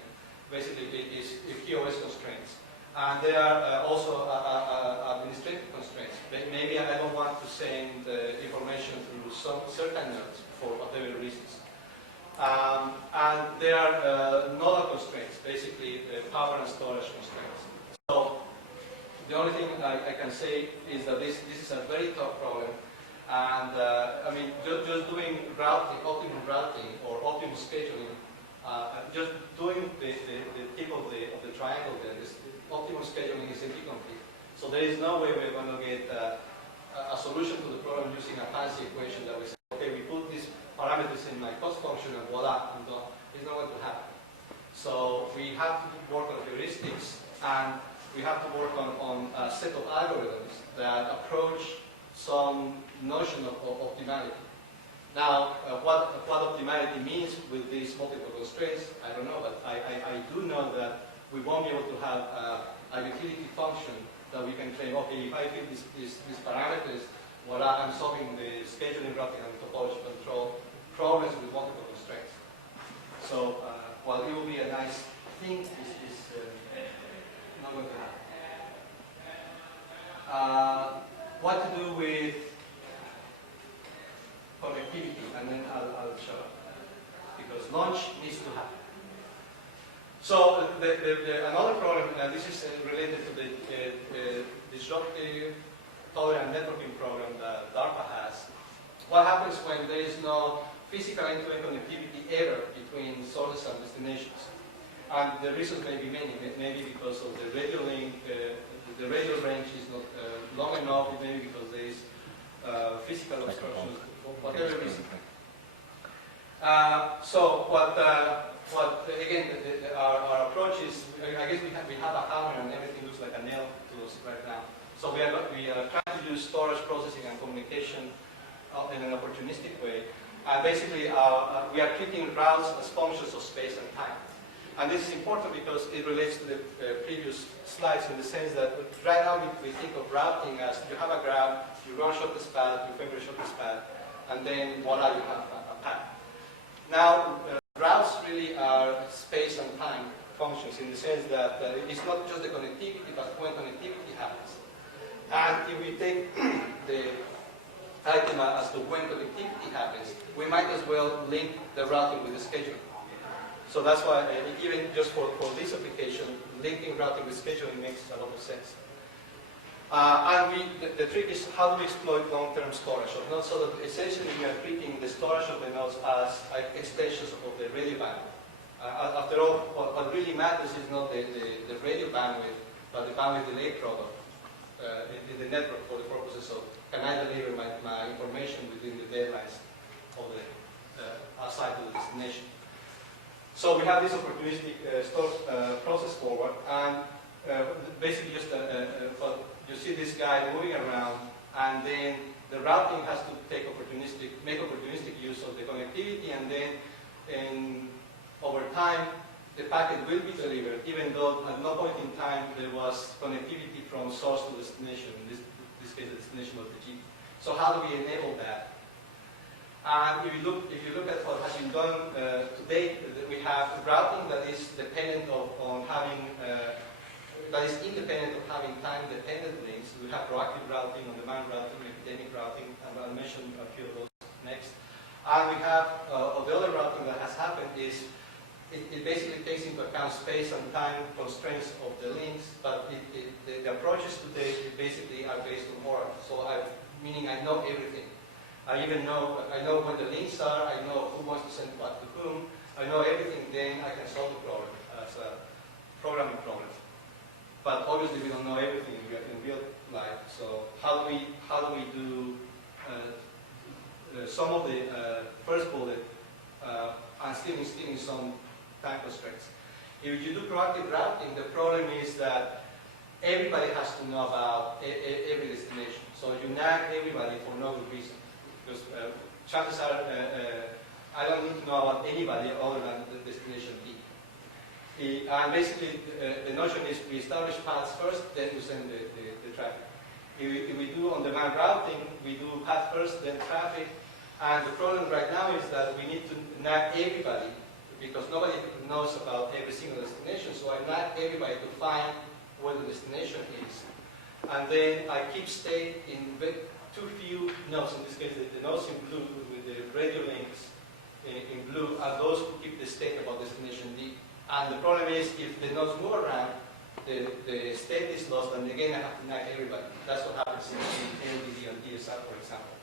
Basically, it is QoS constraints. And there are also administrative constraints. Maybe I don't want to send information through some certain nodes for whatever reasons. And there are nodal constraints, basically power and storage constraints. So the only thing I can say is that this is a very tough problem. And I mean, just doing routing, optimum routing or optimum scheduling, just doing the tip of the triangle there, this optimum scheduling is incomplete. So there is no way we're going to get a solution to the problem using a fancy equation that we say, okay, we put these parameters in my cost function and voila, I'm done. It's not going to happen. So we have to work on heuristics and we have to work on a set of algorithms that approach some notion of optimality. Now, what optimality means with these multiple constraints, I don't know, but I do know that we won't be able to have a utility function that we can claim, okay, if I give these parameters, voila, I'm solving the scheduling, routing, and topology control problems with multiple constraints. So, while it will be a nice thing, it's not going to happen. What to do with connectivity, and then I'll show up. Because launch needs to happen. So another problem, this is related to the disruptive tolerant networking program that DARPA has. What happens when there is no physical end-to-end connectivity ever between sources and destinations? And the reasons may be many. Maybe because of the radio link, the radio range is not long enough, maybe because there is physical obstructions, whatever reason. So what again, our approach is, I guess we have a hammer and everything looks like a nail to us right now. So we are trying to use storage, processing, and communication in an opportunistic way. And basically, we are treating routes as functions of space and time. And this is important because it relates to the previous slides in the sense that right now we think of routing as you have a graph, you run shortest path, you favor shortest path, and then voila, you have a path. Now, routes really are space and time functions in the sense that it's not just the connectivity, but when connectivity happens. And if we take the item as to when connectivity happens, we might as well link the routing with the scheduling. So that's why, even just for this application, linking routing with scheduling makes a lot of sense. And the trick is how do we exploit long-term storage of nodes so that essentially we are treating the storage of the nodes as extensions of the radio bandwidth. After all, what really matters is not the radio bandwidth, but the bandwidth delay product in the network for the purposes of can I deliver my information within the deadlines of the outside to the destination. So we have this opportunistic process forward, and basically just you see this guy moving around, and then the routing has to make opportunistic use of the connectivity, and then over time the packet will be delivered, even though at no point in time there was connectivity from source to destination. In this case, the destination was the G. So how do we enable that? And if you look at what has been done to date, we have routing that is dependent on having, that is independent of having time-dependent links. We have proactive routing, on-demand routing, epidemic routing, and I'll mention a few of those next. And we have the other routing that has happened is it basically takes into account space and time constraints of the links, but the approaches today basically are based on moral. So meaning I know everything. I know when the links are, I know who wants to send what to whom, I know everything, then I can solve the problem as a programming problem. But obviously we don't know everything in real life, so how do we do some of the first bullet and still instilling some time constraints. If you do proactive routing, the problem is that everybody has to know about every destination. So you nag everybody for no good reason. Because chances are I don't need to know about anybody other than the destination P. And basically, the notion is we establish paths first, then we send the traffic. If we do on-demand routing, we do path first, then traffic. And the problem right now is that we need to nag everybody, because nobody knows about every single destination. So I nag everybody to find where the destination is. And then I keep state in too few nodes. In this case, the nodes in blue with the radio links in blue are those who keep the state about destination D. And the problem is, if the nodes move around, the state is lost, and again I have to nag everybody. That's what happens in LDD and DSR, for example.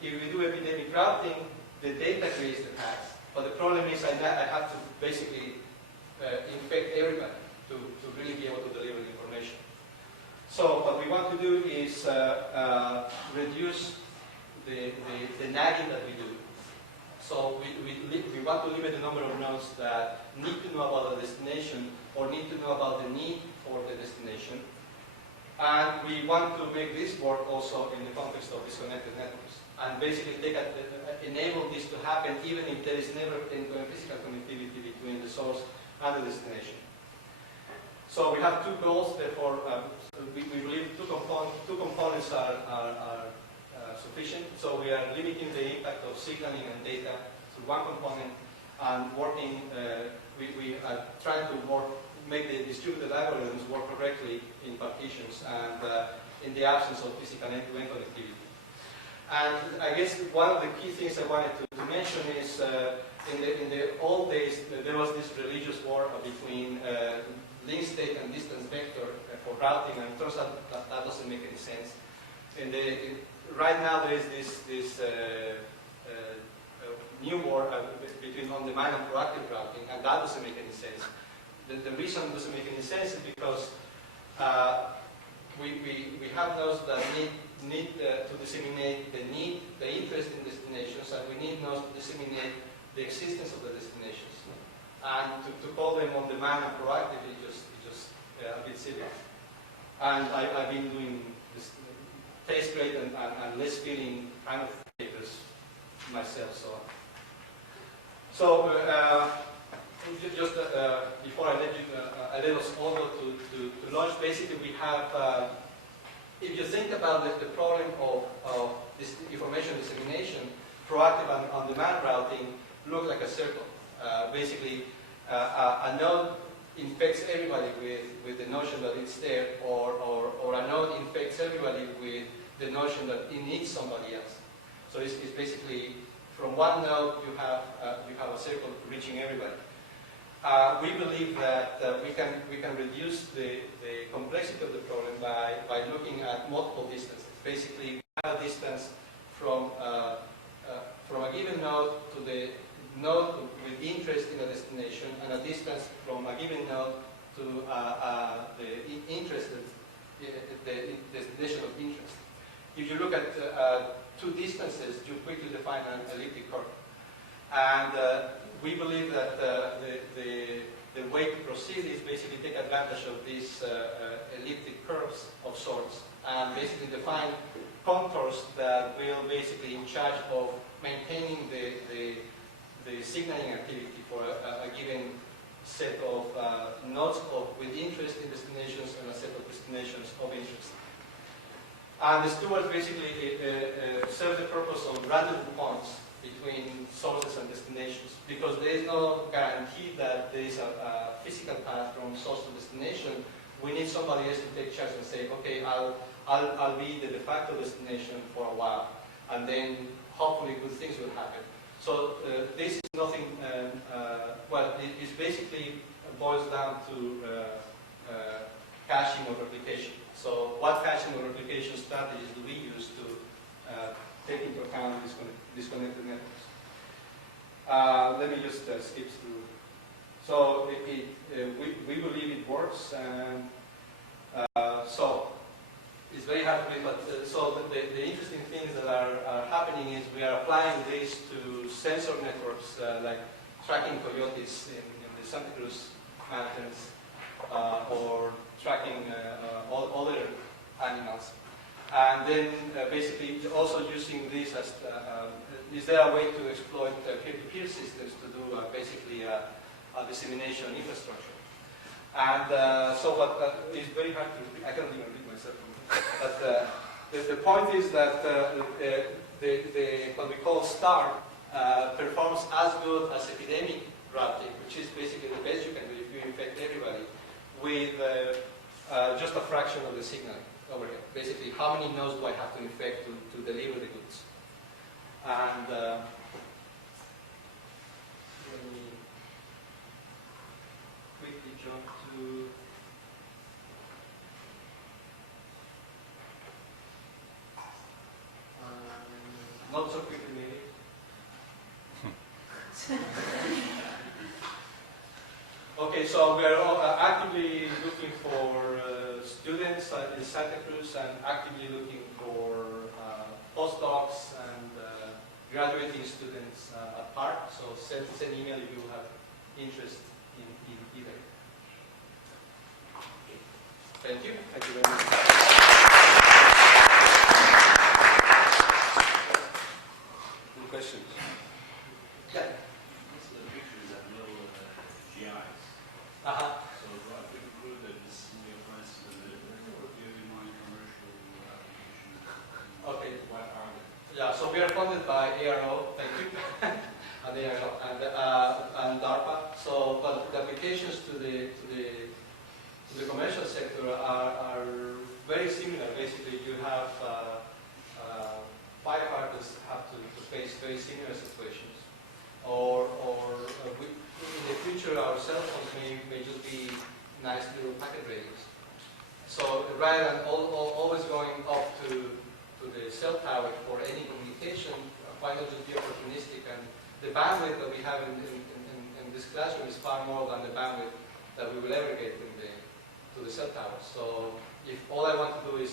If we do epidemic routing, the data creates the paths. But the problem is I have to basically infect everybody to really be able to deliver the information. So what we want to do is reduce the nagging that we do. So we want to limit the number of nodes that need to know about the destination or need to know about the need for the destination. And we want to make this work also in the context of disconnected networks. And basically enable this to happen even if there is never end-to-end physical connectivity between the source and the destination. So we have two goals, therefore we believe two components are sufficient. So we are limiting the impact of signaling and data to one component, and working, we are trying to make the distributed algorithms work correctly in partitions and in the absence of physical end-to-end connectivity. And I guess one of the key things I wanted to mention is in the old days there was this religious war between link state and distance vector for routing, and it turns out that doesn't make any sense. Right now there is this new war between on-demand and proactive routing, and that doesn't make any sense. The reason it doesn't make any sense is because we have nodes that need to disseminate the interest in destinations, and we need nodes to disseminate the existence of the destinations. And to call them on-demand and proactive is just a bit silly. And I've been doing this taste grade and less feeling kind of papers myself. So just before I let us all go to launch, basically we have, if you think about the problem of this information dissemination, proactive and on-demand routing look like a circle. Basically, a node infects everybody with the notion that it's there, or a node infects everybody with the notion that it needs somebody else. So it's basically from one node you have a circle reaching everybody. We believe that we can reduce the complexity of the problem by looking at multiple distances. Basically, we have a distance from a given node to the node with interest in a destination, and a distance from a given node to the destination of interest. If you look at two distances, you quickly define an elliptic curve. And we believe that the way to proceed is basically take advantage of these elliptic curves of sorts, and basically define contours that will basically in charge of maintaining the signaling activity for a given set of nodes with interest in destinations and a set of destinations of interest. And the stewards basically serve the purpose of rendezvous points between sources and destinations, because there is no guarantee that there is a physical path from source to destination. We need somebody else to take charge and say, okay, I'll be the de facto destination for a while, and then hopefully good things will happen. So this is nothing, well, it basically boils down to caching or replication. So what caching or replication strategies do we use to take into account disconnected networks? Let me just skip through. So we believe it works, and so it's very hard to make, but so the interesting things that are happening is we are applying this to sensor networks like tracking coyotes in the Santa Cruz Mountains, or tracking other animals. And then basically also using this as, is there a way to exploit peer-to-peer systems to do basically a dissemination infrastructure. And so what is very hard to repeat, I cannot even read myself. But the point is that what we call STAR performs as good as epidemic routing, which is basically the best you can do if you infect everybody, with just a fraction of the signal overhead. Basically, how many nodes do I have to infect to deliver the goods? And let me quickly jump to not so quickly maybe. Okay, so we are actively looking for students in Santa Cruz and actively looking for postdocs and graduating students at Park. So send email if you have interest in either. Thank you. Thank you very much. Any questions? Yeah. Most of the pictures have no GIs. Uh-huh. So I could conclude that this is your friends to the military, or do you have in mind commercial applications? Okay. What are they? Yeah, so we are funded by ARO, thank you, and ARO and DARPA. So, but the applications to the commercial sector are very similar. Basically, you have firefighters have to face very similar situations, or in the future our cell phones may just be nice little packet radios. So rather than always going up to the cell tower for any communication, why not just be opportunistic? And the bandwidth that we have in this classroom is far more than the bandwidth that we will ever get to the cell tower. So if all I want to do is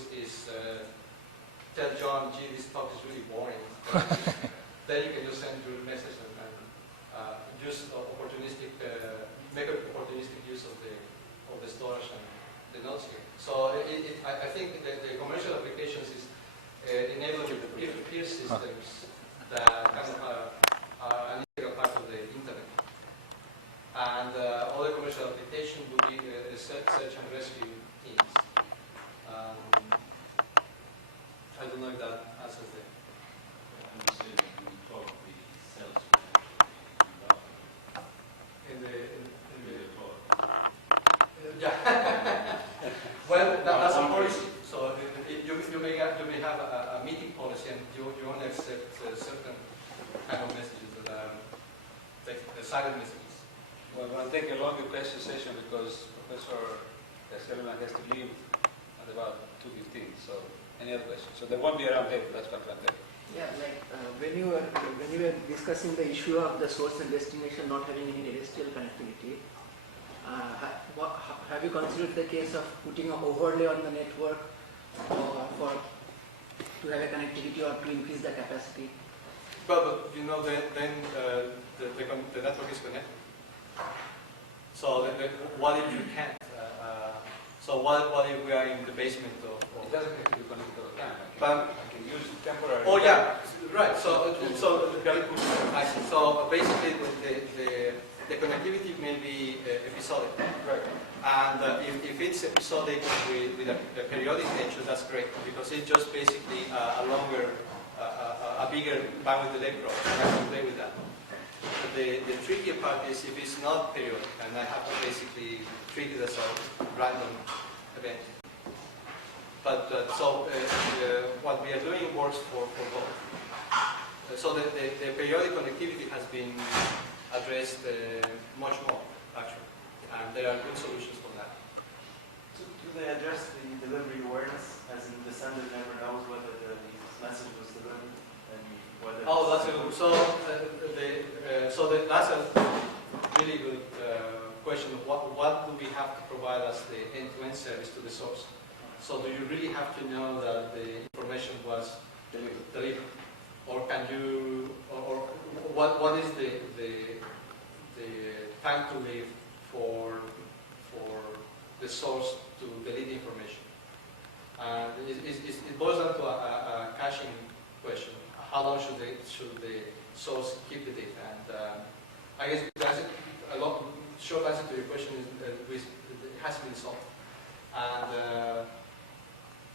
tell John, gee, this talk is really boring, then you can just send your message and just opportunistic, make an opportunistic use of the storage and the nodes here. So I think that the commercial applications is enabling the peer-to-peer systems that kind of are an integral part of the internet. And other commercial applications would be the search and rescue teams. I don't know if that answers the. And you said that you talk the cells In the talk. yeah. Well, that's a policy. So you may have a meeting policy, and you only accept certain kind of messages that are silent messages. Well, we're going to take a longer question session because Professor Garcia-Luna has to leave at about 2:15. So, any other questions? So there won't be a round table. That's what I'm saying. Yeah, like when you were discussing the issue of the source and destination not having any terrestrial connectivity, have you considered the case of putting an overlay on the network to have a connectivity or to increase the capacity? But you know, then the network is connected. So what if you can't? So what if we are in the basement of It doesn't have to be connected all the time. But I can use it temporarily. oh yeah, right. So I see. So basically the connectivity may be episodic. Right. And if it's episodic with a periodic nature, that's great because it's just basically a bigger bandwidth delay growth. I can play with that. But the trickier part is if it's not periodic, and I have to basically treat it as a random event. But what we are doing works for both. So the periodic connectivity has been addressed much more, actually, and there are good solutions for that. Do they address the delivery awareness, as in the sender never knows whether the message was delivered and whether? Oh, that's a good. That's a really good question. What do we have to provide as the end-to-end service to the source? So do you really have to know that the information was delivered, or can you, or what is the time to live for the source to delete the information? It boils down to a caching question. How long should the source keep the data? And I guess there's a lot short answer to your question is it has been solved. And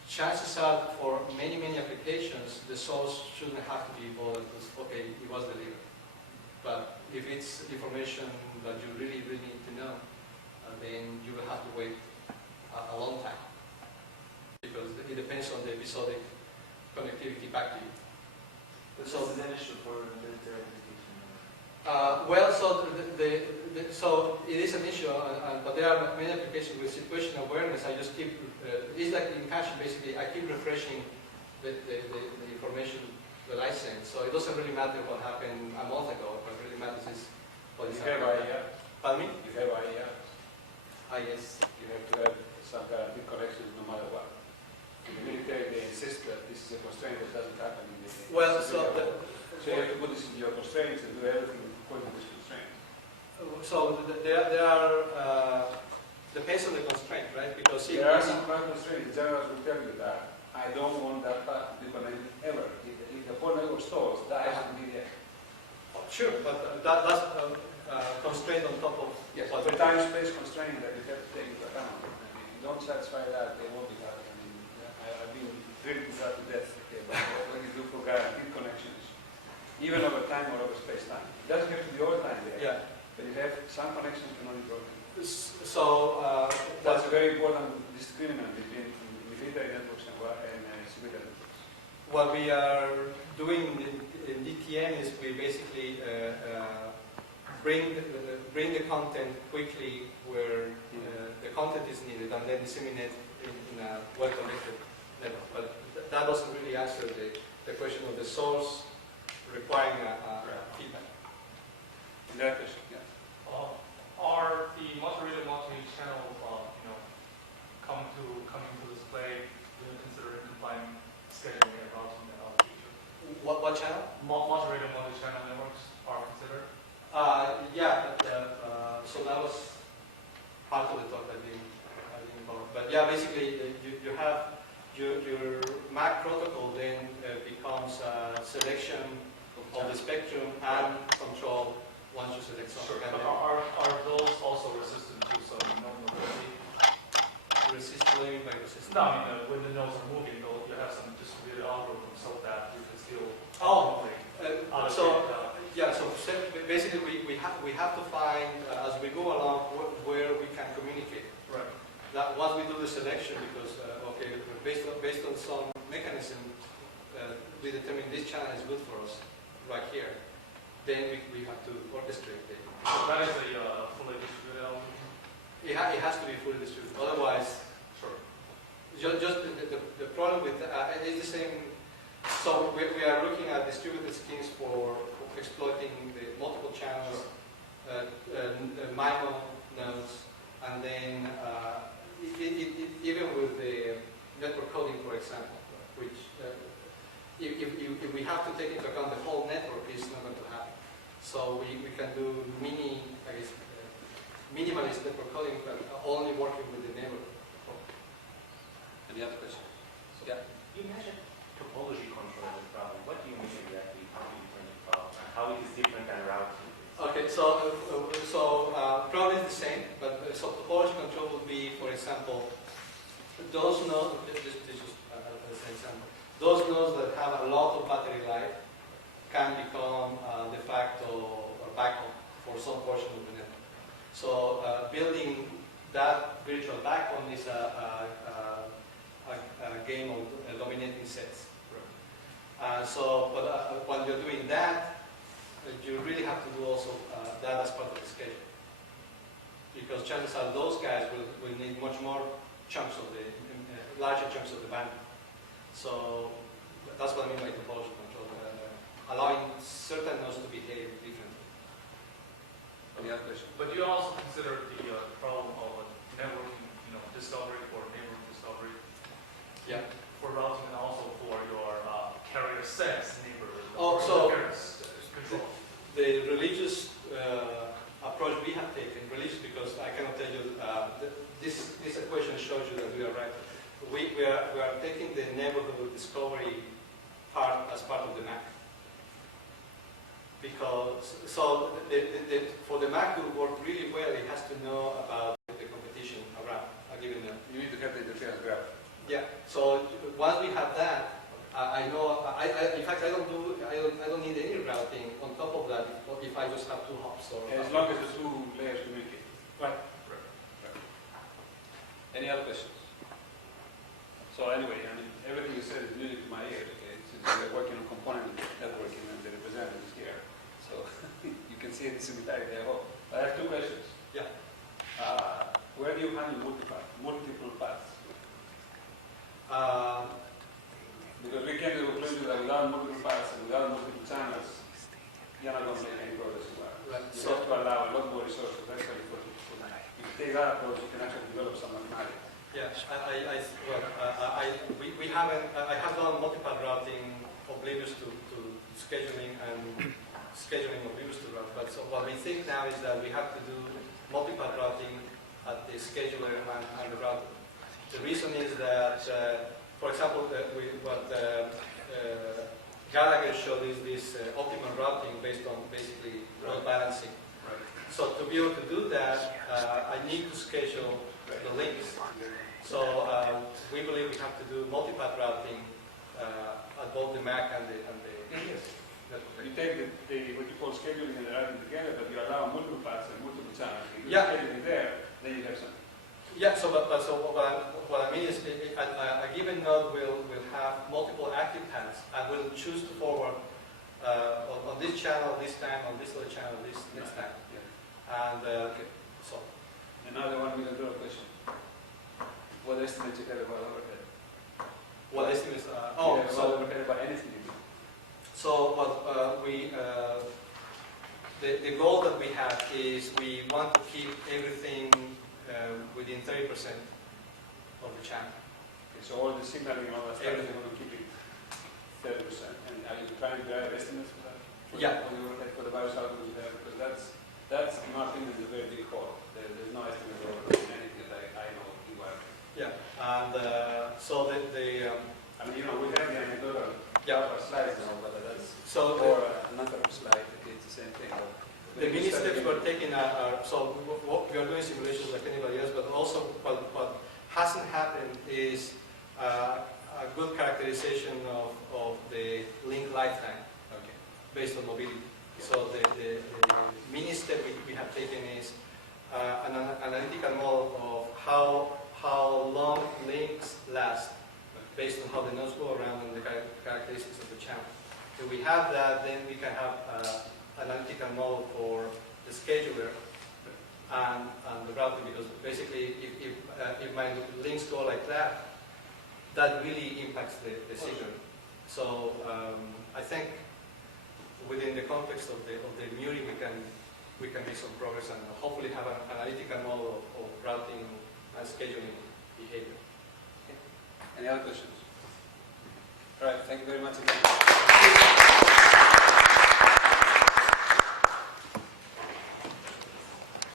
chances are for many applications, the source shouldn't have to be bothered because, okay, it was delivered. But if it's information that you really need to know, then you will have to wait a long time. Because it depends on the episodic connectivity back to you. This So, is an issue for military application. well, so it is an issue, but there are many applications with situation awareness. I just keep, it's like in caching basically, I keep refreshing the information that I send. So it doesn't really matter what happened a month ago. What really matters is what is You have happening. IER. Pardon me? You have IER. Yes. You have to have some guaranteed connections no matter what. In the military, they insist that this is a constraint that doesn't happen in the Well, so you have to put this in your constraints and do everything according to this constraint. So there are, depends on the constraint, right? Because There are some current constraints. The generals will tell you that I don't want that path to be connected ever. If the port network stalls, that has to be there. Sure, but that's constraint on top of Yes, what the time-space constraint that you have to take into account. I mean, if you don't satisfy that, they won't be valid. I mean, I've been drilled that to death. Okay, but what you do for guaranteed connections, even over time or over space-time. It doesn't have to be all time there. Yeah. But you have some connections cannot be broken. So That's a very important discriminant between military networks and civilian networks. what we are doing in DTN is we basically bring the content quickly where the content is needed and then disseminate in a well-connected network. But that doesn't really answer the question of the source requiring a feedback. That question, yeah. Are the multi-radio, multi-channel, coming to display, considering combining scheduling and routing and other features? What channel? Multi-radio, multi-channel networks are considered? So that was part of the talk I didn't involve. But yeah, basically you have your MAC protocol then becomes a selection of the spectrum and control once you select something. Sure. But are those also resistant to some mobility? Resist, what do you mean by resistant? No, I mean, when the nodes are moving, though, you have some distributed algorithm so that you can still basically we have to find as we go along where we can communicate. Right. That once we do the selection, because based on some mechanism, we determine this channel is good for us right here. Then we have to orchestrate it. So that is a fully distributed algorithm? It has to be fully distributed. Otherwise, Sure. just the problem with is the same. So we are looking at distributed schemes for exploiting the multiple channels, MIMO nodes, and then even with the network coding, for example, which if we have to take into account the whole network, it's not going to happen. So we can do minimalist network coding, but only working with the neighborhood. Any other questions? Yeah. You mentioned topology control as a problem. What do you mean exactly between the problem? How it is different than routing? Okay, so probably the same, but so topology control would be, for example, those nodes. This is as an example. Those nodes that have a lot of battery life can become de facto or backbone for some portion of the network. So building that virtual backbone is a game of dominating sets. But when you're doing that, you really have to do also that as part of the schedule. Because chances are those guys will need much more chunks of the, larger chunks of the bandwidth. So that's what I mean by topology control, allowing certain nodes to behave differently. Any other questions? But you also consider the problem of networking, discovery or neighborhood discovery. Yeah. For routing and also for your carrier sets neighborhood. Oh, or so carrier control. the religious approach we have taken, religious because I cannot tell you, this equation shows you that we are right. We are taking the neighborhood discovery part as part of the MAC. because for the Mac to work really well, it has to know about the competition around a given node. You need to have the interference graph. Yeah. So once we have that, I know. In fact, I don't need any routing on top of that if I just have 2 hops or. As long as the 2 layers communicate. Right. Any other questions? So anyway, I mean, everything you said is music to my ears. Okay, since we're working on component networking and the representative is here, so you can see the similarity. I hope. I have 2 questions. Yeah. Where do you handle multiple paths? Because we came to the conclusion that without multiple paths and without multiple channels, you're not going to make any progress in that. Right. You have to allow a lot more resources actually for that. If you take that approach, you can actually develop some mathematics. Yeah, we haven't. I have done multi-path routing oblivious to scheduling and scheduling oblivious to route. But so what we think now is that we have to do multi-path routing at the scheduler and the router. The reason is that, for example, Gallagher showed is this optimal routing based on basically load balancing. Right. So to be able to do that, I need to schedule the links. So we believe we have to do multi-path routing at both the Mac and the network. You take the what you call scheduling and the routing together, but you allow multiple paths and multiple channels. If you Yeah. scheduling there, then you have something. Yeah, so what I mean is a given node will have multiple active paths and will choose to forward on this channel this time, on this other channel this next time. Yeah. And so. Another $1 million question. What estimates you have about overhead? What estimates? So overhead about anything you do. So what the goal that we have is we want to keep everything within 30% of the channel. Okay, so all the signaling and all that stuff, you're going to keep it 30%. And are you trying to have estimates for that? Yeah. For the overhead for the virus algorithms you have? Because that's in my opinion, is a very big hole. There's no estimate of overhead in anything that I know in wireless. Yeah, and so I mean, you know, we have the anecdotal slides now, but that's so or another slide. It's the same thing. the mini steps we're taking are so we are doing simulations like anybody else, but also what hasn't happened is a good characterization of the link lifetime based on mobility. So the mini step we have taken is an analytical model of how long links last based on how the nodes go around and the characteristics of the channel. If we have that, then we can have an analytical model for the scheduler and the router, because basically if my links go like that, that really impacts the signal. So I think within the context of the muring, we can make some progress and hopefully have an analytical model of routing and scheduling behavior. Any other questions? All right, thank you very much again.